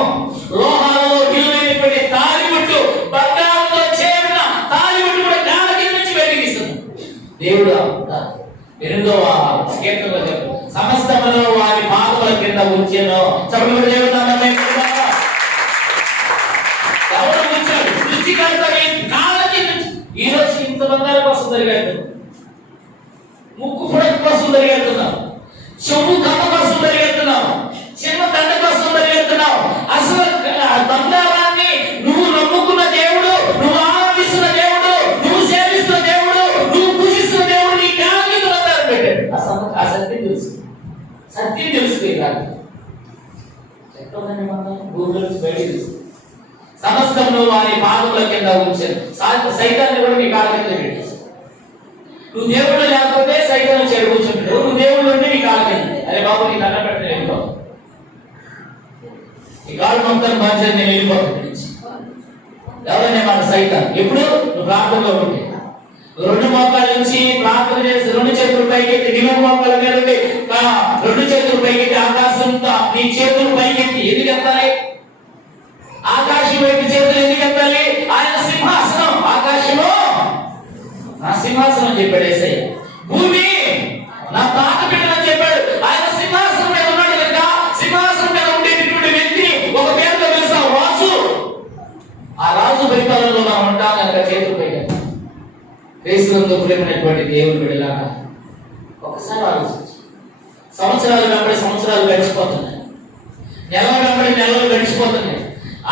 లోహాలలో విలువైనటువంటి తాలిబుట్టు, బంగారంతో చేరిన తాలిబుట్టు కూడా గాలి కింద నుంచి వెలిగిస్తుంది. దేవుడు 8వ కీర్తనలో చెప్పు, సమస్తమును వారి పాదముల కింద ఉంచెను. చెప్పండి, దేవుడు నామమున ఎవరు ఉంచాడు? సృష్టికర్త కాళ్ళ కింద. ఈ రోజు ఇంత బంగారం కోసం జరిగేది, ముక్కు పుడక కోసం పరిగెడుతున్నాం, చెవు కథ కోసం పరిగెడుతున్నాం, చిన్న దండ కోసం పరిగెడుతున్నాం. అసలు బంగారాన్ని నువ్వు నమ్ముకున్న దేవుడు, నువ్వు ఆరాధిస్తున్న దేవుడు, నువ్వు సేవిస్తున్న దేవుడు, నువ్వు పూజిస్తున్న దేవుడు నీ కాళ్ళకి బంగారం పెట్టాడు. ఆ సత్యం తెలుసు కాదు భూమిలో నుంచి బయటికి తెలుసు. సమస్తమును వారి పాదముల కింద ఉంచాను. సైతాన్ని కూడా మీ కాళ్ళ కింద పెట్టేసి. నువ్వు దేవుడు లేకపోతే సైతం చెడు కూర్చుంటాడు, నువ్వు దేవుడు ఉంటే నీ కాళ్ళ కింద. అరే బాబు, నీ దండ పెట్టిన వెళ్ళిపో, ఈ కాళ్ళు మొత్తం బాధ్యత నేను వెళ్ళిపోతాను. ఎవరైనా మన సైతం ఎప్పుడు నువ్వు ప్రార్థనలో ఉంటే 2 మోకాళ్ళ నుంచి ప్రార్థన చేసి 2 చేతులు పైకెత్తి, నిలువు మోకాళ్ళ మీద ఉండి 2 చేతులు పైకెత్తి ఆకాశంతో నీ చేతులు పైకెత్తి ఎందుకు ఎత్తాలి? ఆకాశం వైపు చేతులు ఎందుకు ఎత్తాలి? ఆయన సింహాసనం, ఆకాశము నా సింహాసనం చెప్పాడు యేసయ్య. భూమి నా పాత బిడ్డలని చెప్పాడు. ఆయన సింహాసనం మీద ఉన్నాడు కనుక సింహాసనం మీద ఉండేటటువంటి వ్యక్తిని ఒక పేరుతో పిలుస్తాం, రాజు. ఆ రాజు పరిపాలనలో మనం ఉంటాం కనుక చేతులు పైకి క్రీస్తునందు ప్రియమైనటువంటి దేవుని బిడ్డలారా, ఒకసారి ఆలోచించు. సంవత్సరాలు వెంబడి సంవత్సరాలు గడిచిపోతున్నాయి, నెలలు వెంబడి నెలలు గడిచిపోతున్నాయి,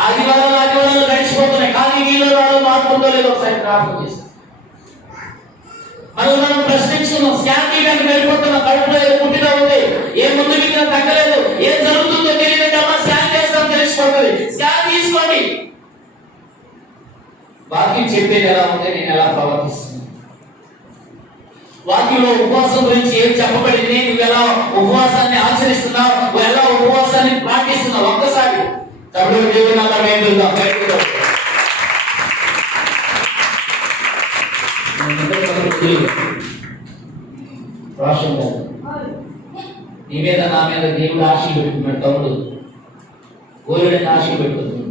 ఆదివారాలు గడిచిపోతున్నాయి. కానీ నీలో రాదు మార్పుందో లేదో ఒకసారి ప్రార్థన చేస్తాం. మనం ప్రశ్నించుకున్నాం, స్కాన్ చేయడానికి వెళ్ళిపోతున్నాం. కడుపులో ఏదో పుట్టిన ఉంది, ఏ ముందు మీద తగ్గలేదు, ఏం జరుగుతుందో తెలియదు, అమ్మా స్కాన్ చేస్తాం తెలిసిపోతుంది. స్కాన్ తీసుకోండి. వాక్యం చెప్పేది ఎలా ఉంటే నేను ఎలా ప్రవర్తిస్తున్నాను, వాక్యంలో ఉపవాసం గురించి ఏం చెప్పబడింది, నువ్వు ఎలా ఉపవాసాన్ని ఆచరిస్తున్నావు, నువ్వు ఎలా ఉపవాసాన్ని పాటిస్తున్నావు ఒక్కసారి తప్పుడు దేవుని నామమున వెళ్దాం. రోషన్ గారు, నీ మీద నా మీద దేవుడు ఆశలు పెట్టుకున్నాడు. తమ్ముడు గోరుడని ఆశలు పెట్టుకుంది.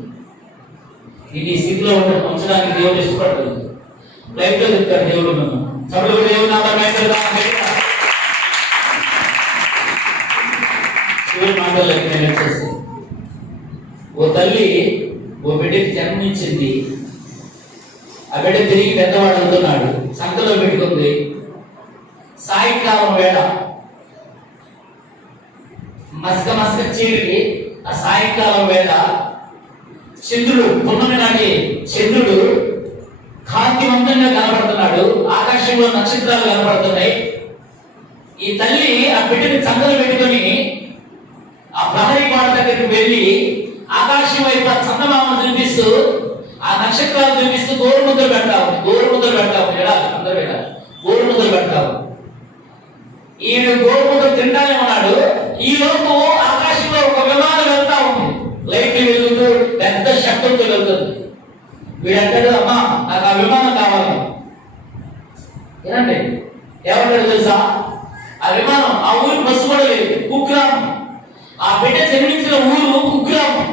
ఇది ఈ స్థితిలో ఉంచడానికి దేవుడు ఇష్టపడలేదు. లైఫ్ లో చెప్తాడు దేవుడు నన్ను సభలో దేవుడు నా మాటలకి నేను వచ్చేసి, ఓ తల్లి ఓ బిడ్డకి జన్మించింది. ఆ బిడ్డ తిరిగి పెద్దవాడు అవుతున్నాడు. సంతలో పెట్టుకుంది. సాయంకాలం వేళ మసక చీడికి ఆ సాయంకాలం వేళ చంద్రుడు, పున్నమి నాటి చంద్రుడు కాంతివంతంగా కనబడుతున్నాడు. ఆకాశంలో నక్షత్రాలు కనబడుతున్నాయి. ఈ తల్లి ఆ బిడ్డని సంతలో పెట్టుకొని ఆ ప్రహరీ గోడ దగ్గరికి వెళ్ళి ఆకాశం వైపు ఆ చందమామను చూపిస్తూ ఆ నక్షత్రాలు చూపిస్తూ గోరుముద్దలు పెడతావు. అందరూ వెళ్ళాలి. గోరుముద్దలు పెడతావు. ఈయన గోరుముద్దలు తింటానే ఉన్నాడు. ఈ లోపు ఆకాశంలో ఒక విమానం వెళ్తా ఉంది. లైట్లు వెలుగుతూ పెద్ద శబ్దంతో వెళ్తుంది. వీడంటాడు, అమ్మా నాకు ఆ విమానం కావాలి. ఏనండి ఏమంటాడు తెలుసా? ఆ విమానం, ఆ ఊరికి బస్సు కూడా లేదు, కుగ్రామం. ఆ బిడ్డ జన్మించిన ఊరు కుగ్రామం.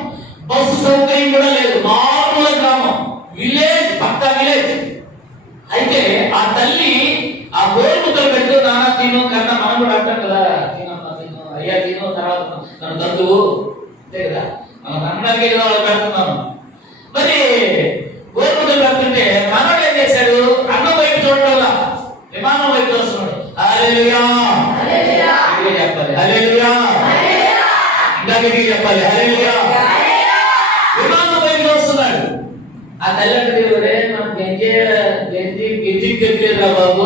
బస్సు సౌకర్యం కూడా లేదు, మామూలు గ్రామం, విలేజ్, పక్కా విలేజ్. అయితే ఆ తల్లి ఆ గోరుముద్దలు పెడుతూ నాన్న తిను కన్నా, మనం కూడా అంటాం కదా, తినమ్మా తిను, అయ్యా తిను, తర్వాత నన్ను తంతువు, అంతే కదా, మనం అన్నానికి పెడుతున్నాను. మరి గోరుముద్దలు పెడుతుంటే మనోడు ఏం చేశాడు? అన్నం వైపు చూడటంలా విమానం వైపు చూస్తున్నాడు. హల్లెలూయా చెప్పాలి, హల్లెలూయా ఇందాక చెప్పాలి, హల్లెలూయా. విమానం వైపు వస్తున్నాడు. ఆ తల్లి నాకు గెంజి గెంజలేదురా బాబు,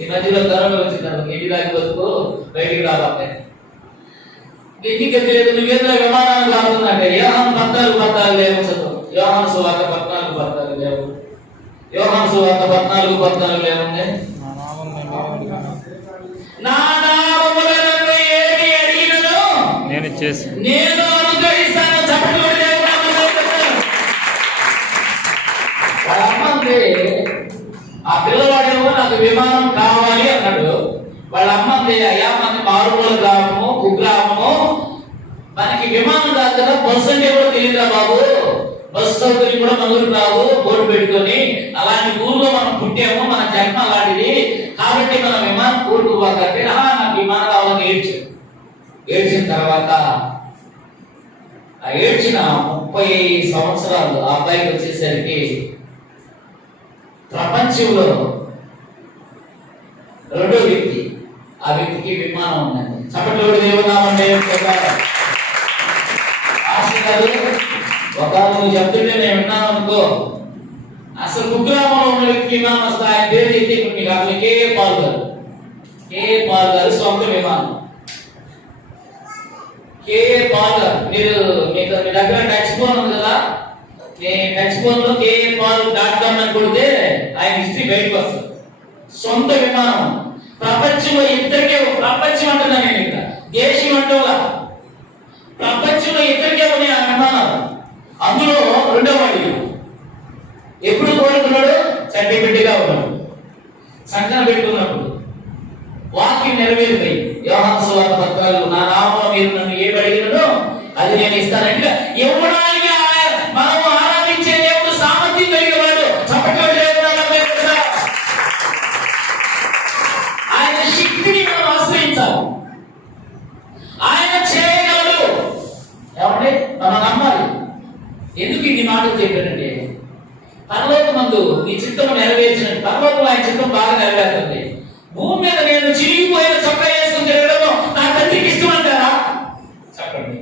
ఈ మధ్యలో కరోనా వచ్చింది, గెంజి దాకి బతుకు, బయటికి రాబాక గెంజి గెంజలేదు, నువ్వేదో విమానానికి రావుతుందంటే యోహాను 14:14 లేవు చదువు. యోహాను సువార్త 14:14 లేవు. యోహాను సువార్త 14:14 లేవుంది. నా నామమున నన్ను ఏమి అడిగినను నేను అనుగ్రహిస్తాను. వాళ్ళ అమ్మ ఆ పిల్లవాడేమో నాకు విమానం కావాలి అన్నాడు. వాళ్ళ అమ్మ అయ్యా మనకి మారుమూల గ్రామము, కుగ్రామము, మనకి విమానం కాదు కదా, బస్సు అంటే కూడా తెలియదురా బాబు, బస్సు సౌకర్యం కూడా మనకు రావు, బోర్డు పెట్టుకొని అలాంటి ఊర్లో మనం పుట్టాము, మన జన్మ అలాంటిది, కాబట్టి మనం విమానం కూడుకోవాలంటే నాకు విమానం కావాలని ఏడ్చిన తర్వాత ఆ ఏడ్చిన 30 సంవత్సరాలు ఆ అబ్బాయికి వచ్చేసరికి ప్రపంచంలో రెండో వ్యక్తి, ఆ వ్యక్తికి విమానం ఉందండి. చప్పట్లోడు దేవునామంటే ఆశ కాదు. ఒక నువ్వు చెప్తుంటే నేను విన్నాను అనుకో, అసలు కుగ్రామంలో ఉన్న వ్యక్తి విమానం వస్తే ఆయన పేరు చెప్తే మీకు అసలు కే పాల్ గారు సొంత విమానం. కే పాల్ గారు, మీరు మీ దగ్గర టచ్ ఫోన్ ఉంది కదా, టచ్ ఫోన్ లో KPaul.com అని కొడితే ఆయన హిస్టరీ బయటకు వస్తుంది. సొంత విమానం. ప్రపంచంలో ఇద్దరికే, ప్రపంచం అంటున్నా నేను ఇక్కడ, దేశం అంటున్నా, ప్రపంచంలో ఇద్దరికే ఉన్నాయి ఆ విమానాలు. అందులో రెండో వాడి ఎప్పుడు కోరుకున్నాడు? చట్టి బిడ్డగా ఉన్నాడు, సంకన పెట్టుకున్నప్పుడు వాక్యం నెరవేరుతాయి. యోహాను సువార్త 14 నా నామమున మీరు నన్ను ఏమి అడిగినో అది నేను ఇస్తానంటే ఇవ్వడానికి మనము ఆరాధించే దేవుడు సామర్థ్యం కలిగిన వాడు. ఆయన శక్తిని మనం ఆశ్రయించాలి. ఆయన చేయగలడు. ఏమంటే మనం నమ్మాలి. ఎందుకు ఇన్ని మాటలు చెప్పారంటే, పరలోకమందు నీ చిత్తము నెరవేర్చినట్టు పరలోకంలో ఆయన చిత్తం బాగా నెరవేరుతుంది. భూమి మీద నేను చిరిగిపోయిన చొక్కా వేసుకుని తిరగడం నా తండ్రికి ఇష్టం అంటారా? చెప్పండి.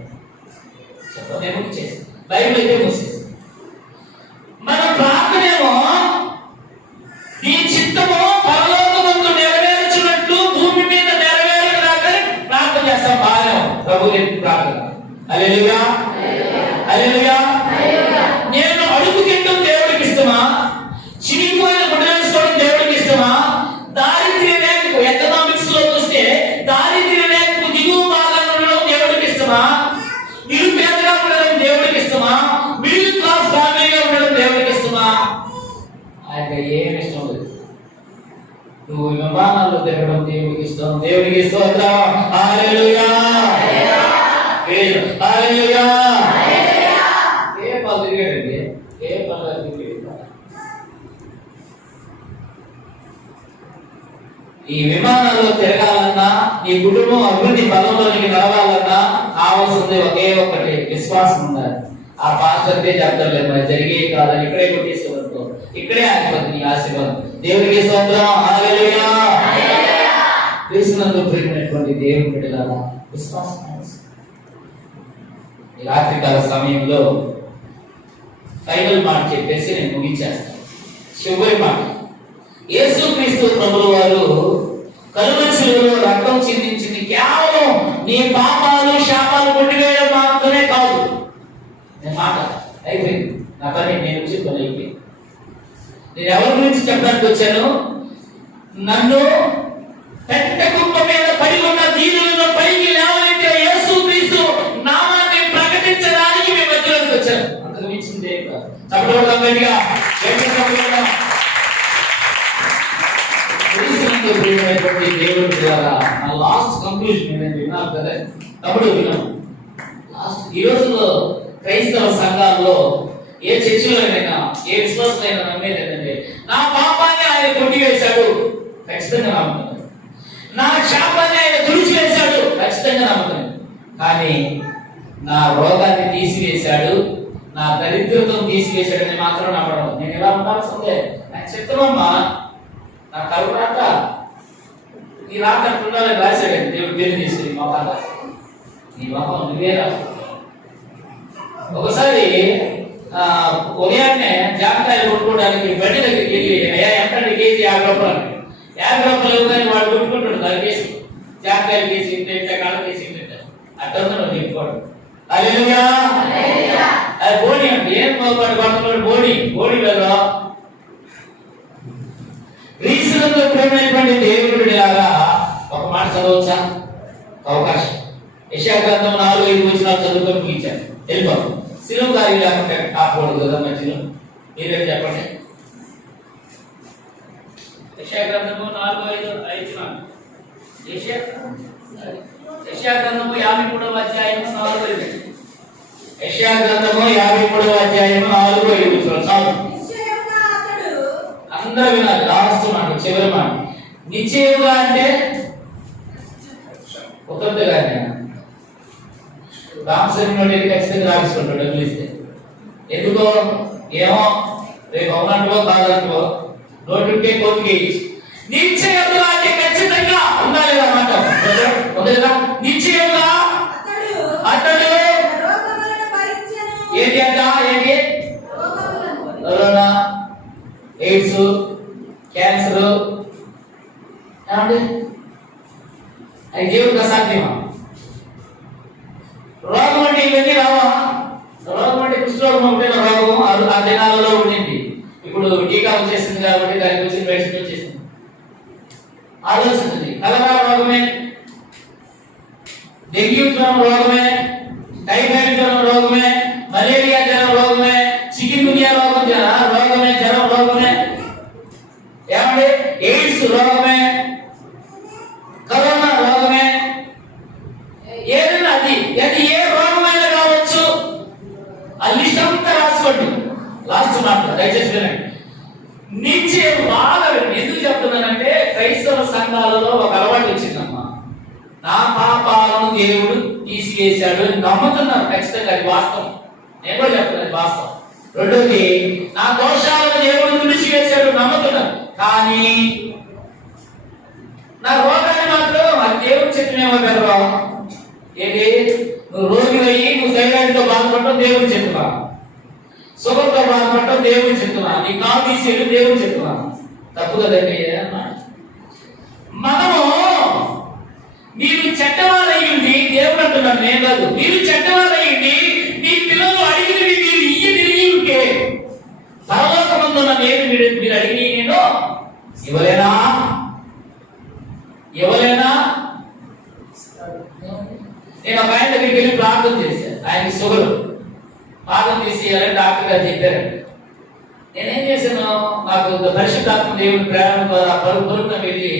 బైబిల్ అయితే మూసేసి మన ప్రార్థనేమో నీ చిత్తము పరలోకమందు నెరవేర్చినట్లు భూమి మీద నెరవేరుగాక ప్రార్థన చేస్తాం. బాగా ప్రభు ప్రార్థన. హల్లెలూయా, హల్లెలూయా. నేను అడుగు తింటూ దేవుడికి ఇష్టమా? చిరిగిపోయిన గుడ్డ వేసుకోవడం దేవుడికి ఇష్టమా? దారిద్ర్య రేఖకు ఎకనామిక్స్ లో చూస్తే దారిద్ర్య రేఖకు దిగువ భాగాన్ని ఉండడం దేవుడికి ఇష్టమా? నిరుపేదగా ఉండడం దేవుడికి ఇష్టమా? మిడిల్ క్లాస్ ఫ్యామిలీగా ఉండడం దేవుడికి ఇష్టమా? ఆయన ఏమి ఇష్టం లేదు. నువ్వు విమానాల్లో తిరగడం దేవుడికి ఇష్టం దేవునికి స్తోత్రం. హల్లెలూయా. హల్లెలూయా. ఏ పనులు తిరిగాడండి? ఏ పనులు తిరిగాడు? ఈ విమానంలో తిరగాలన్నా, ఈ కుటుంబం అభివృద్ధి పదంలోనికి నడవాలన్నా కావాల్సింది ఒకే ఒక్కటి, విశ్వాసం ఉండాలి. ఆ పాస్టర్కే చెప్తారులే, మరి జరిగే కాదని ఇక్కడే కొట్టేసేవారు, ఇక్కడే ఆగిపోతుంది ఈ ఆశీర్వాదం. దేవునికి స్తోత్రం. హల్లెలూయా. క్రీస్తునందు ప్రియమైనటువంటి దేవుని బిడ్డలారా, విశ్వాసం ఈ రాత్రికాల సమయంలో ఫైనల్ మాట చెప్పేసి నేను ముగించేస్తాను. చివరి మాట, యేసుక్రీస్తు ప్రభువు వారు కలువరి శిలువలో రక్తం చిందించింది కేవలం నీ పాపాలు శాపాలు కొట్టివేయడం మాత్రమే కాదు. నేను మాట అయిపోయింది, నా పని నేను చెప్పని అయిపోయింది. నేను ఎవరి గురించి చెప్పడానికి వచ్చాను? నన్ను పెద్ద కుప్ప మీద పడి ఉన్న దీనులను పైకి లేవనెత్తే యేసుక్రీస్తు నామాన్ని ప్రకటించడానికి మీ మధ్యలోకి వచ్చాను. అంతకు మించింది ఏం కాదు. చెప్పడం గట్టిగా దేవుడి ద్వారా నా లాస్ట్ కంక్లూజన్ నేను విన్నాను కదా, అప్పుడు విన్నాను. ఈ రోజుల్లో క్రైస్తవ సంఘాల్లో ఏ చర్చిలోనైనా ఏ విశ్వాసమైనా నమ్మేది ఏంటంటే నా పాపాన్ని ఆయన కొట్టివేశాడు, ఖచ్చితంగా నమ్ముతాను. నా శాపాన్ని ఆయన తుడిచివేశాడు, ఖచ్చితంగా నమ్ముతాను. కానీ నా రోగాన్ని తీసివేశాడు, నా దరిద్రతను తీసివేశాడని మాత్రం నమ్మడం. నేను ఎలా ఉండాల్సిందే ఆయన చెప్తామమ్మా, నా కలుగు రాక నీ రాక ఉండాలని రాశాడండి దేవుడు. పేరు తీసుకుని మొఖాలు రాశాడు, నీ మొఖం నువ్వే రాశాడు. ఒకసారి ఉదయాన్నే జామకాయలు కొట్టుకోవడానికి బండి దగ్గరికి వెళ్ళి, అయ్యా ఎంత కేజీ 50 రూపాయలు, 50 రూపాయలు ఇవ్వగానే వాడు కొట్టుకుంటాడు. దాని కేసి జామకాయలు కేసి ఇంటే కాళ్ళ కేసి ఇంటే అడ్డంగా చెప్పుకోవడం. హల్లెలూయా. అది బోడి అంటే ఏం కొట్టుకుంటాడు? బోడి వెళ్ళా. క్రీస్తునందు ప్రియమైనటువంటి దేవుడి లాగా ఒక మాట చదవచ్చా? అవకాశం. యెషయా గ్రంథం 4:5 వచనాలు చదువుకొని ముగించాను. వెళ్ళిపోతాం. సిలువ గారి లేకుంటే ఆపకూడదు కదా మధ్యలో. మీరే చెప్పండి. యెషయా గ్రంథము 4:5 యెషయా గ్రంథము 53వ అధ్యాయం 4:5. యెషయా గ్రంథము 53వ అధ్యాయం 4:5 చాలు. అందరూ వినాలి. లాస్ట్ మాట, చివరి మాట. నిశ్చయముగా అంటే ఒకరిగానే రామసరి నుండి ఖచ్చితంగా రాసుకుంటాడు డబ్బులు ఇస్తే. ఎందుకో ఏమో రేపు అవునంటో కాదంటో నోటికే కోర్టుకే ఇచ్చి నిశ్చయముగా అంటే ఖచ్చితంగా ఉండాలి అన్నమాట. ఉంది కదా, నిశ్చయముగా అతడు ఏంటి అంట? ఏంటి? కరోనా, ఎయిడ్స్, క్యాన్సర్, ఏమండి అది దేవుడికి అసాధ్యమా? రోగం అంటే ఇవన్నీ రావా? రోగం అంటే కుష్ఠరోగం ఒకటే రోగం ఆ దినాలలో ఉండింది. ఇప్పుడు టీకా వచ్చేసింది కాబట్టి దానికి వచ్చి మెడిసిన్ వచ్చేసింది. ఆలోచించండి. కలరా రోగమే, డెంగ్యూ జ్వరం రోగమే, టైఫాయిడ్ జ్వరం రోగమే, మలేరియా జ్వరం రోగమే, చికెన్ గున్యా రోగమే, జ్వరం రోగమే, ఏమండి ఎయిడ్స్ రోగమే, కరోనా రోగమే, ఏదైనా అది ఏ రోగమైనా కావచ్చు. ఆ లిస్ట్ అంతా రాసుకోండి. లాస్ట్ మాట దయచేసి వినండి. నిశ్చయం బాగా ఎందుకు చెప్తున్నానంటే క్రైస్తవ సంఘాలలో ఒక అలవాటు వచ్చిందమ్మా. నా పాపాలను దేవుడు తీసివేశాడు అని నమ్ముతున్నారు. ఖచ్చితంగా అది వాస్తవం. నేను కూడా చెప్తున్నాను వాస్తవం. రెండోది, నా దోషాలను దేవుడు తుడిచివేశాడు నమ్ముతున్నారు. కానీ నా రోగాన్ని మాత్రం అది దేవుడు చెప్పినేమో కదా. ఏంటి? నువ్వు రోగి అయ్యి నువ్వు థైరాయిడ్ తో బాధపడటం దేవుడు చెప్తున్నా, షుగర్ తో బాధపడటం దేవుడు చెప్తున్నా, నీ కాలు తీసేది దేవుడు చెప్తున్నా. తప్పు కదండి. మనము మీరు చెడ్డవారయ్యండి దేవుడు అంటున్నాను, నేను కాదు. మీరు చెడ్డవారయ్యండి మీ పిల్లలు అడిగినవి మీరు ఇయ్యి ఉంటే పరలోకమందున్న నేను మీరు అడిగి నేను ఇవ్వలేనా? నేను ఒక ఆయన దగ్గరికి వెళ్ళి ప్రార్థన చేశాను. ఆయనకి షుగర్, ప్రార్థన తీసేయాలని డాక్టర్ గారు చెప్పారు. నేనేం చేశాను, నాకు పరిశుద్ధాత్మ దేవుని ప్రేరణ ద్వారా పరుగున వెళ్ళి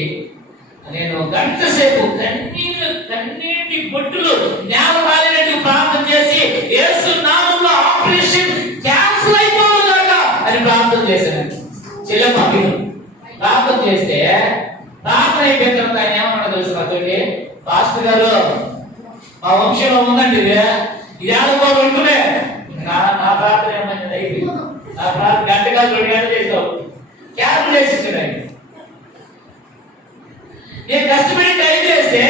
నేను గంట సేపు కన్నీటి బొట్టులు నేల రాలినట్టు ప్రార్థన చేసి యేసు నామములో ఆపరేషన్ క్యాన్సిల్ అయిపోవుగాక అని ప్రార్థన చేశాను. చెల్లెమ్మ ప్రార్థన చేస్తే ప్రార్థన అయిపోయిన తర్వాత ఆయన ఏమన్నా తెలుసు నాతోటి, పాస్టర్ గారు మా వంశంలో ఉందండి ఇది ఆడుకోవాలి ఉంటునే నా ప్రార్థన ఏమైంది అయిపోయింది. నా ప్రార్థన గంట కాదు 2 గంటలు చేసావు క్యాన్సిల్ చేసేసాడు ఆయన. నేను కష్టపడి టైం చేస్తే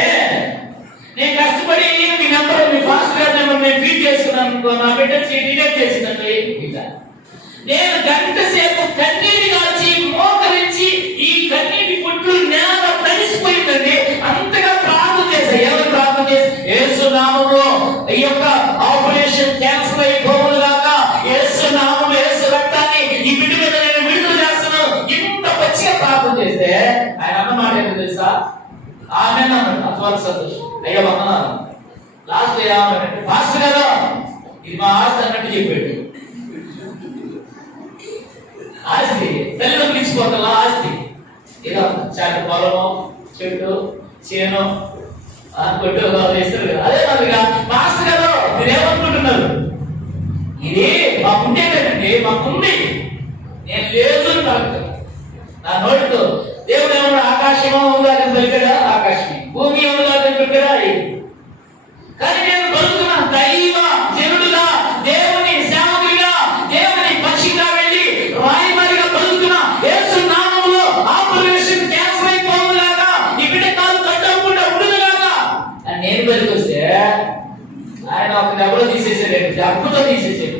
నేను కష్టపడి మీ నెంబర్ మీ ఫాస్ట్ గారి నెంబర్ నేను ఫీడ్ చేసుకున్నాను నా బిడ్డ డిలీట్ చేసిందండి. నేను గంట సేపు కన్నీటి కాల్చి మోకరించి ఈ కన్నీటి పుట్లు నేల తడిసిపోయిందండి. అంతగా ప్రార్థన చేశా. ఎవరు ప్రార్థన చేసి యేసు నామములో ఈ యొక్క ఆపరేషన్ క్యాన్సిల్ అయిపోవును గాక, యేసు నామములో యేసు రక్తాన్ని ఈ బిడ్డ మీద నేను విడుదల చేస్తాను. ఇంత పచ్చిగా ప్రార్థన చేస్తే ఆయన అన్నమాట ఏంటో తెలుసా? ఆమె అన్నాడు అత్వాల సంతోషం అయ్యా వందనాలు. లాస్ట్ ఏమన్నాడంటే పాస్టర్ గారు ఇది మా ఆస్తి అన్నట్టు చెప్పాడు. ఆస్తి తల్లిదండ్రులు ఇచ్చిపోతాం ఆస్తి ఏదో చాటి పొలము చెట్టు చేను కొట్టు వేస్తారు కదా. అదే మాదిరిగా మాస్టర్ గారు మీరేమనుకుంటున్నారు? ఇది మాకుండేదండి, మాకుంది. నేను లేదు నా నోటితో దేవుడు ఏమన్నా ఆకాశమో ఉందని పలికాడా? ఆకాశమే. భూమి ఉందని పలికాడా? కానీ నేను పలుకున్నా దైవ జనుడుగా, దేవుని సేవకుడిగా, దేవుని పక్షిగా వెళ్ళి రాయబారిగా పలుకున్నా యేసు నామములో ఆపరేషన్ క్యాన్సిల్ అయిపోవుగాక, ఈ బిడ్డ కాలు కట్టకుండా ఉండుగాక అని నేను పలికొస్తే ఆయన ఒక దెబ్బలో తీసేసాడు, దెబ్బతో తీసేసాడు.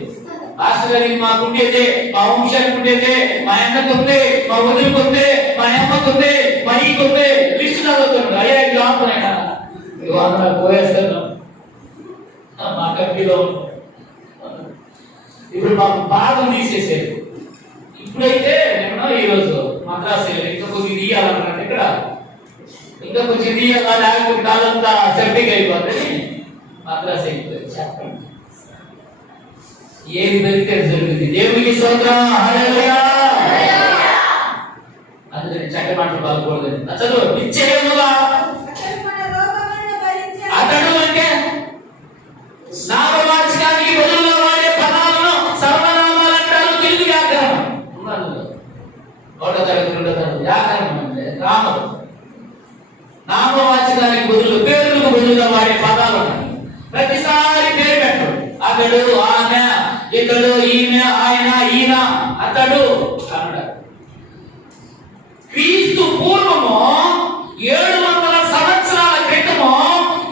పాస్టర్ గారికి మాకుండేదే, మా వంశానికి ఉండేదే, మా అన్నకు ఉంది, మా వదిలికి ఉంది, మా అమ్మకు ఉంది, మా ఈకి ఉంది, లిస్టు చదువుతున్నాడు. అయ్యా ఇది ఆపునైనా పోయేస్తాను మా కంపెనీలో. ఇప్పుడు మాకు బాధలు తీసేసారు. ఇప్పుడైతే నేను ఈరోజు మద్రాసు ఇంకా కొద్దిగా తీయాలన్నాను. ఇక్కడ ఇంకా కొంచెం తీయాలా లేకపోతే కాలంతా సెప్టిక్ అయిపోతుంది. మద్రాసు అయిపోతుంది. చెప్పండి ఏది దొరికితే జరుగుతుంది. దేవునికి స్తోత్రం. హల్లెలూయా. అందుకని చక్క మాటలు బాగకూడదు. అసలు నిశ్చయముగా అతడు అంటే నామవాచకానికి బదులుగా వాడే పదాలను సర్వనామాలు అంటారు. తెలుగు వ్యాకరణం 1వ తరగతి 2వ తరగతి వ్యాకరణం అంటే నామం. నామవాచకానికి బదులు పేర్లకు బదులుగా వాడే పదాలు ప్రతిసారి పేరు పెట్టడు. అతడు, ఆమె, ఇతడు, ఈమె, ఆయన, ఈయన, అతడు అన్నాడు. క్రీస్తు పూర్వము 700 సంవత్సరాల క్రితము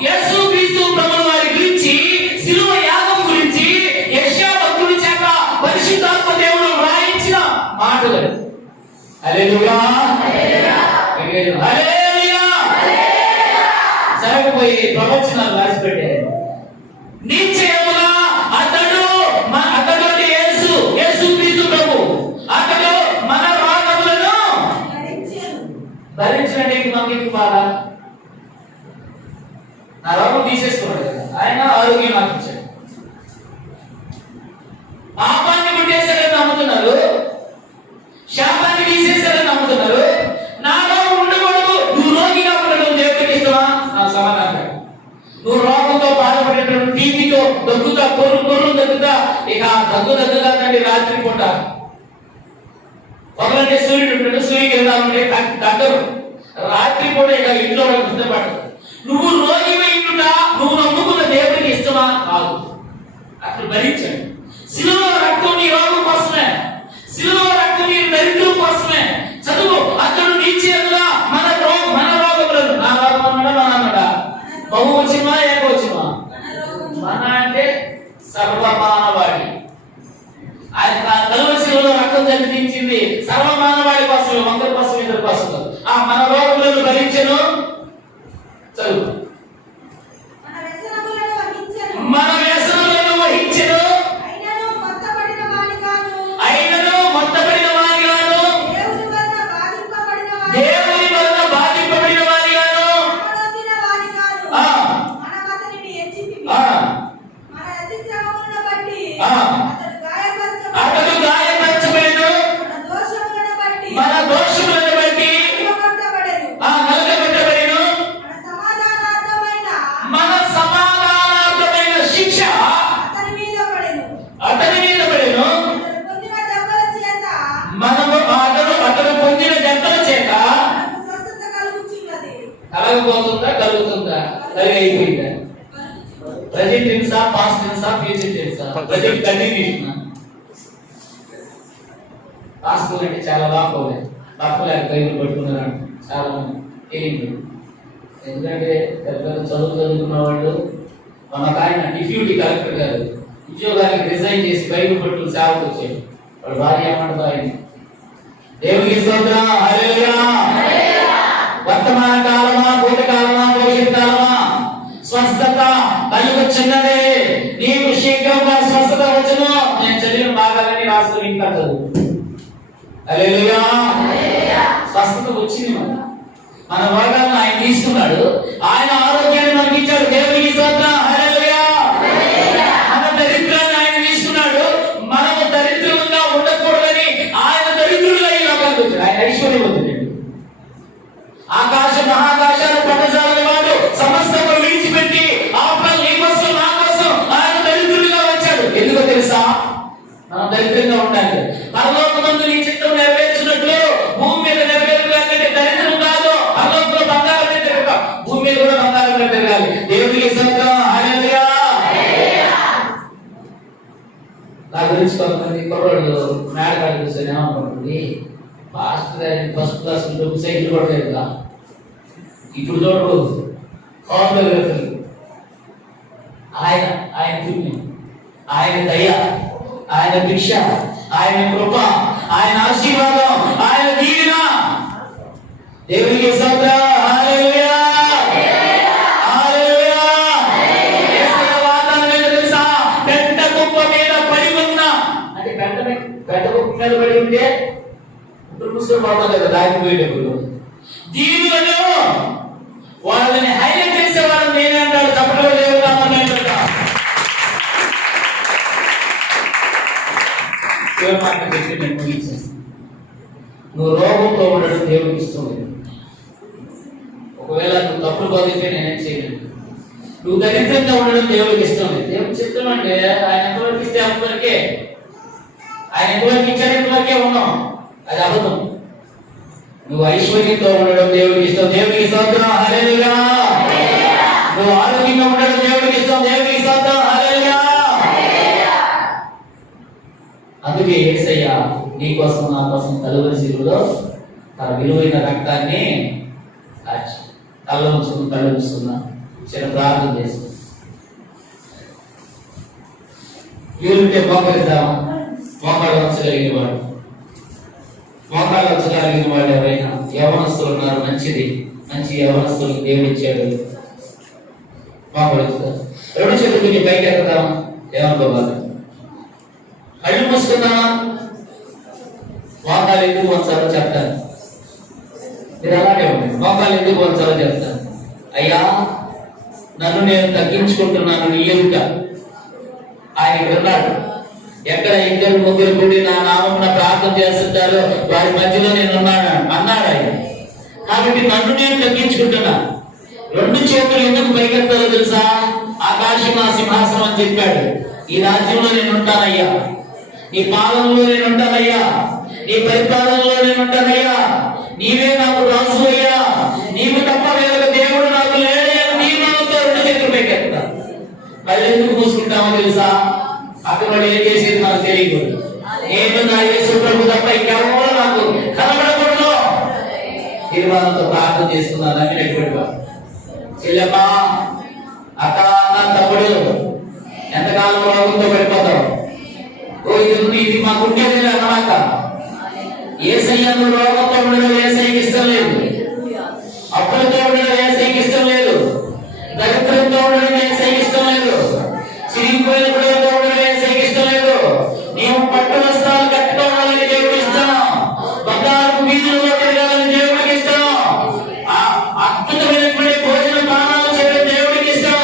యేసు క్రీస్తు ప్రభువు వారి గురించి శిలువ యాగం గురించి యెషయా భక్తుడి చేత పరిశుద్ధాత్మ దేవుడు వ్రాయించిన మాటలు. హల్లెలూయా, హల్లెలూయా. జరగబోయే ప్రవచనాలు రాసిపెట్టారు. నిశ్చయముగా అతడు అంటే యేసు క్రీస్తు ప్రభువు, అతడు మన రోగములను భరించినట్టు మాకు ఎందుకు బాధ? నా రోగం తీసేసుకోండి కదా, ఆయన ఆరోగ్యం నాకు ఇచ్చాడు. పాపాన్ని కొట్టేశారని నమ్ముతున్నారు, శాపాన్ని తీసేశారని నమ్ముతున్నారు. నా రోగం ఉండకూడదు, నువ్వు రోగిగా ఉండడం దేవుడికి ఇష్టమా? నా సమాధానం. నువ్వు రోగంతో బాధపడేటప్పుడు టీవీతో దగ్గుతా కొర్రు దగ్గుతా, ఇక దగ్గుగా తండ్రి రాత్రి పూట ఒకరంటే సూర్యుడు ఉంటాడు, సూర్యకిరణాలు ఉంటే దగ్గరు రాత్రి పూట ఇక ఇంట్లో గుర్తుపడదు. నువ్వు రోగివై ఉండుట నువ్వు నమ్ముకున్న దేవుడికి ఇష్టమా? కాదు. అక్కడ భరించండి. శిలువ రక్తం నీ రోగం కోసమే, శిలువ రక్తం నీ దరిద్రం కోసమే. చదువు. అతడు నీ చేతులా మన రోగములను, నా రోగం అన్నాడా మన అన్నాడా? బహువచనమా ఏకవచనమా? మన అంటే సర్వమానవాడి. ఆయన కలువశిలలో రక్తం జరిపించింది సర్వమానవాడి కోసం, ఒకరి కోసం ఇద్దరి కోసం. ఆ మన రోగులను భరించెను. చదువు. మన వ్యసనములను వహించెను, అయినను మొత్తబడిన వారిగాను, దేవుని వలన బాధింపబడిన వారిగాను, అతడు గాయపరచబడెను, మన దోషములను బట్టి నలగబెట్టబడెను. కలుగుతుందా కలిగి అయిపోయిందా? ప్రజెంట్ టెన్సా, పాస్ట్ టెన్సా, ఫ్యూచర్ టెన్సా? Present continuation. పాస్ట్ అంటే చాలా లాభం తప్పలేక బైబిల్ పట్టుకున్నారంట చాలా మంది తెలియదు. ఎందుకంటే పెద్ద చదువుకున్న వాళ్ళు మనకు ఆయన డిప్యూటీ కలెక్టర్ గారు ఉద్యోగానికి రిజైన్ చేసి బైబిల్ పట్టుకుని సేవకు వచ్చాడు. వాడు భార్య ఏమంటారు ఆయన దేవునికి స్తోత్రం, హల్లెలూయా. వర్తమాన కాలమా, భూతకాలమా, భవిష్యత్ కాలమా, స్వస్థత కలుగుచున్నదే, నీకు శీఘ్రంగా స్వస్థత వచ్చును. నేను చదివిన భాగాలని రాసుకుని ఇంకా చదువు. హల్లెలూయా. స్వస్థత వచ్చింది. మన భాగాలను ఆయన తీసుకున్నాడు. ఆయన ఆరోగ్యాన్ని మనకి ఇచ్చాడు. దేవునికి స్తోత్రం, హల్లెలూయా. మన దరిద్రాన్ని ఆయన తీసుకున్నాడు. మనము దరిద్రంగా ఉండకూడదని ఆయన దరిద్రులుగా ఈ లోకానికి వచ్చాడు. ఆయన ఐశ్వర్యవంతుడు. ఆకాశ మహాకాశాలు పట్టజాలని వాడు సమస్తము విడిచిపెట్టి ఆపల్ నీ కోసం నా కోసం ఆయన దరిద్రులుగా వచ్చాడు. ఎందుకో తెలుసా? మనం దరిద్రంగా ఉండాలి. పరలోకమందు నీ చిత్తం నెరవేర్చినట్లు భూమి మీద నెరవేర్చాలంటే దరిద్రం కాదు. పరలోకంలో బంగారం పెరగాలి, భూమి మీద కూడా బంగారం పెరగాలి. దేవునికి స్తోత్రం, హల్లెలూయా. నా గురించి కొంతమంది కుర్రోళ్ళు మేడకాడ చూస్తే ఏమనుకుంటుంది, పాస్టర్ గారి ఫస్ట్ క్లాస్ సైకిల్ కూడా లేదుగా. ఇప్పుడు చూడరు ఫోటోగ్రఫీ. ఆయన పుణ్యం, ఆయన దయ, ఆయన భిక్ష, ఆయన కృప, ఆయన ఆశీర్వాదం, ఆయన దీవెన. దేవునికి స్తోత్రం, హల్లెలూయా, హల్లెలూయా. యేసయ్య వాగ్దానం ఏంటో తెలుసా? పెంట కుప్ప మీద పడి ఉన్న, అంటే పెంట కుప్ప మీద పడి ఉంటే ఇప్పుడు ముస్లిం బాగుంది కదా దాగిపోయేటప్పుడు దీవులను వాళ్ళని హైలైట్ చేసే వాళ్ళని నేనే అంటాడు. చెప్పడం లేదు. నువ్వు రోగంతో ఉండడం దేవుడికి ఇష్టం లేదు. ఒకవేళ నువ్వు తప్పుడు బతికితే నేనేం చేయలేదు. నువ్వు దరిద్రంగా ఉండడం దేవుడికి ఇష్టం లేదు. దేవుడు చిత్తం అంటే ఆయన ఎంతవరకు ఇస్తే అంతవరకే, ఆయన ఎంతవరకు ఇచ్చాడు ఎంతవరకే ఉన్నాం. అది అబద్ధం. నువ్వు ఐశ్వర్యంతో ఉండడం దేవుడికి ఇష్టం. దేవుడికి స్తోత్రం, హల్లెలూయా. నువ్వు ఆరోగ్యంగా ఉండడం దేవుడికి ఇష్టం. దేవుడికి స్తోత్రం, హల్లెలూయా. అందుకే యేసయ్య నీ కోసం నా కోసం కలువరి శిలువలో తన విలువైన రక్తాన్ని కళ్ళ మూసుకున్నా చిన్న ప్రార్థన చేస్తుంది. వీలుంటే మోకరిద్దాం. మోకాళ్ళు వంచగలిగిన వాడు, మోకాళ్ళు వంచగలిగిన వాడు ఎవరైనా యవనస్తులు ఉన్నారు. మంచిది, మంచి యవనస్తులకు దేవుడు ఇచ్చాడు. మోకాళ్ళు రెండు చేతులకి పైకి ఎక్కదాం. ఏమనుకోవాలి? కళ్ళు మూసుకుందామా? మోకాలు ఎందుకు వంచాలో చెప్తాను. మీరు అలాగే ఉండండి. మోకాలు ఎందుకు వంచాలో చెప్తాను. అయ్యా, నన్ను నేను తగ్గించుకుంటున్నాను నీ ఎదుట. ఆయన ఇక్కడ ఉన్నాడు. ఎక్కడ ఇద్దరు ముగ్గురు కూడి నా నామమున ప్రార్థన చేస్తుంటారో వారి మధ్యలో నేను ఉన్నాను అన్నాడు ఆయన. కాబట్టి నన్ను నేను తగ్గించుకుంటున్నా. రెండు చేతులు ఎందుకు పైకెత్తాలో తెలుసా? ఆకాశం నా సింహాసనం అని చెప్పాడు. ఈ రాజ్యంలో నేను ఉంటానయ్యా, నీ పాలనలో నేను ఉంటానయ్యా, నీ పరిపాలనలో నేను ఉంటానయ్యా. నీవే నాకు రాజు అయ్యా, నీవు తప్ప వేరొక దేవుడు నాకు లేడయ్యా. నీ మనతో రెండు చేతులు పైకెత్తా. కళ్ళు ఎందుకు మూసుకుంటామో తెలుసా? అక్కడ ఏం చేసేది నాకు తెలియదు. నేను నా యేసు ప్రభు తప్ప ఇంకెవరో నాకు కనబడకూడదు. తీర్మానంతో ప్రార్థన చేసుకున్నాను. నమ్మినటువంటి వాడు చెల్లెమ్మ, అక్క, నా తమ్ముడు, ఎంతకాలం రోగంతో పడిపోతావు? ఇది మాకు ఉండేది అన్నమాట. యేసయ్య నువ్వు రోగంతో ఉండడం యేసయ్యకి ఇష్టం లేదు. అప్పులతో ఉండడం యేసయ్యకి ఇష్టం లేదు. దరిద్రంతో ఉండడం యేసయ్యకి ఇష్టం లేదు. చిరిగిపోయిన పిల్లలతో ఉండడం యేసయ్యకి ఇష్టం లేదు. నీవు పట్టు వస్త్రాలు కట్టుకోవాలని దేవుడు ఇష్టం. బంగారు వీధుల్లో తిరగాలని దేవుడికి ఇష్టం. అద్భుతమైనటువంటి భోజన పానాలు చేయడం దేవుడికి ఇష్టం.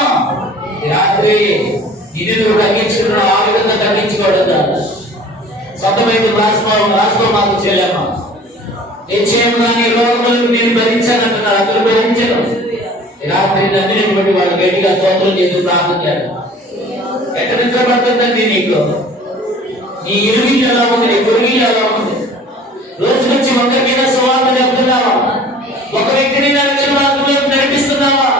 రాత్రి ఇది నువ్వు తగ్గించుకున్నావు. ఆ విధంగా తగ్గించుకోవడం సొంతమైన రాసుకో మాకు చెల్లెమ్మ. నిశ్చయంగా నీ రోగములను నేను భరించానంటున్నారు. అందరూ భరించను. రాత్రి నమ్మినటువంటి వాళ్ళు గట్టిగా స్తోత్రం చేసి ప్రార్థన చేయాలి. ఎక్కడ నిద్రపడుతుందండి నీకు? నీ ఇరుగిల్లు ఎలా ఉంది? నీ పొరుగిల్లు ఎలా ఉంది? రోజు నుంచి ఒకరికైనా సువార్త చెప్తున్నావా? ఒక వ్యక్తిని నడిపిస్తున్నావా? చేస్తున్నావా?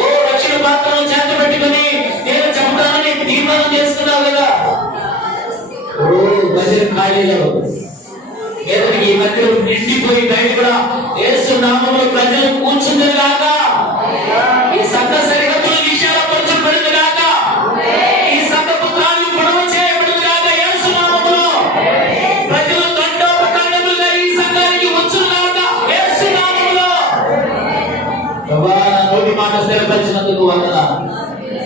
ఓ రక్షణ పాత్రను చేత పెట్టుకుని నేను చెబుతానని తీర్మానం చేస్తున్నావు కదా. ఓ భజన ఖాళీలో ఏదైనా ఈ మధ్య నిండిపోయి బయట కూడా యేసు నామములో ప్రజలు కూర్చుంది గాక. ఈ సంఘ సరిహద్దులు విశాలపరచబడింది గాక. ఈ సంఘ పుత్రాలు పొడవు చేయబడింది గాక. యేసు నామములో ప్రజలు తండోపతండములుగా ఈ సంఘానికి వచ్చును గాక. యేసు నామములో ప్రభువా, నా నోటి మాట స్థిరపరిచినందుకు వందనాలు.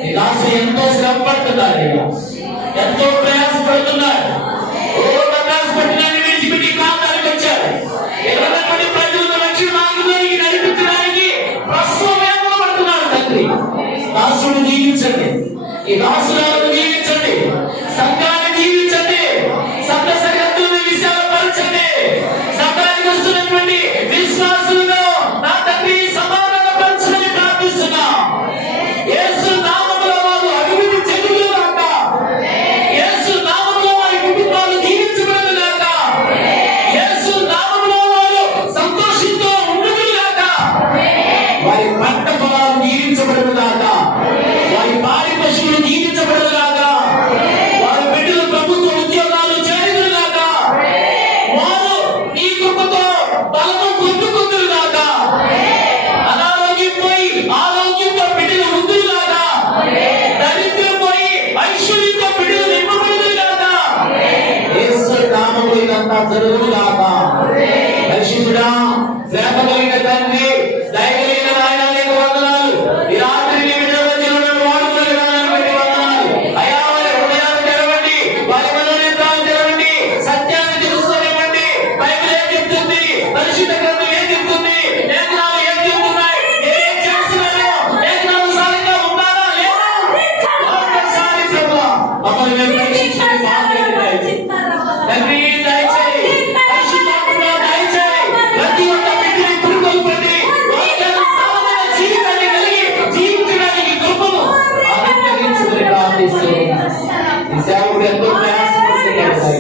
నీ దాసు ఎంతో శ్రమ పడుతున్నాడు, ఎంతో ప్రయాసపడుతున్నాడు. ఓ ప్రయాసపడినాన్ని విడిచిపెట్టి ప్రాంతానికి వచ్చాడు. ఎక్కడటువంటి ప్రజలను రక్షణ మార్గంలోకి నడిపించడానికి ప్రస్తుతం వేదన పడుతున్నాడు. తండ్రి, దాసుడు జీవించండి, ఈ దాసులను జీవించండి, సంఘాన్ని జీవించండి, సంఘ సరిహద్దులను విశాలపరచండి. సంఘానికి వస్తున్నటువంటి విశ్వాసులను నా తండ్రి సమాధానపరచమని ప్రార్థిస్తున్నాం. యేసు నామములో వారు అభివృద్ధి చెందుగాక. యేసు నామములో వారి కుటుంబాలు దీవించబడుగాక. యేసు నామములో వారు సంతోషంతో ఉండుగాక. వారి పంట పొలాలు దీవించబడుగాక. వారి పాడి పశువులు దీవించబడుగాక. వారి బిడ్డలు ప్రభుత్వ ఉద్యోగాలు చేయదుగాక. వారు నీ కృపతో బలము పొందుకుందురుగాక. అనారోగ్యం పోయి ఆరోగ్యంతో బిడ్డలు ఉందురుగాక. దరిద్రం పోయి ఐశ్వర్యంతో బిడ్డలు నింపబడుగాక. యేసు నామములో ఇదంతా జరుగుగాక. పరిశుద్ధుడా, ప్రేమ కలిగిన తండ్రి, దయ కలిగిన నాయనా, నీకు వందనాలు. ఈ రాత్రి నీ బిడ్డల మధ్యలో నన్ను వాడుకునే విధానాన్ని బట్టి వందనాలు. అయ్యా, వారి హృదయాలు తెరవండి, వారి మనోనేత్రాలు తెరవండి, సత్యాన్ని తెలుసుకోనివ్వండి. బైబిల్ ఏం చెప్తుంది, పరిశుద్ధ గ్రంథం ఏం చెప్తుంది, లేఖనాలు ఏం చెప్తున్నాయి, ఏం చేస్తున్నారో, లేఖనాలు సారంగా ఉన్నారా లేదా? ఒక్కసారి ప్రభువా మమ్మల్ని మేము పరీక్షించండి. తండ్రి, దయచేయి, పరిశుద్ధాత్మ దయచేయి, ప్రతి ఒక్క బిడ్డని పురుగొల్పండి. వాక్యాన్ని సారమైన జీవితాన్ని కలిగి జీవించడానికి కృపను అనుగ్రహించమని ప్రార్థిస్తున్నాం. ఈ సేవకుడు ఎంతో ప్రయాసపడుతున్నాడు.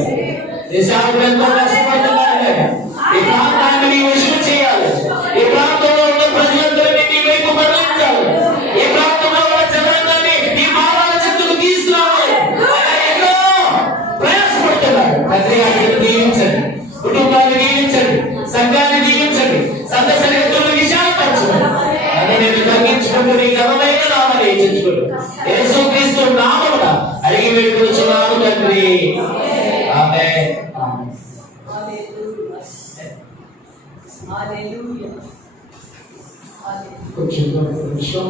ఈ సేవకుడు ఎంతో కష్టపడుతున్నాడు. ఈ ప్రాంతాన్ని నీ వశం చేయాలి. ఈ ప్రాంతంలో ఉన్న ప్రజలందరినీ నీ వైపు మరలించాలి. ఈ ప్రాంతంలో ఉన్న జనాంగాన్ని నీ భావాల చెందుకు తీసుకురావాలి. ఆయన ఎన్నో ప్రయాసపడుతున్నాడు. తండ్రి, ఆయన దీవించండి, కుటుంబాన్ని దీవించండి, సంఘాన్ని దీవించండి, సంఘ సరిహద్దులను విశాలపరచండి. అని నేను తగ్గించుకుంటూ నీ ఘనమైన నామమున హెచ్చించుకుంటూ యేసుక్రీస్తు నామమున అడిగి వేడుకొనుచున్నాను తండ్రి. ఆమేన్. Hallelujah. Hallelujah. కొంచెం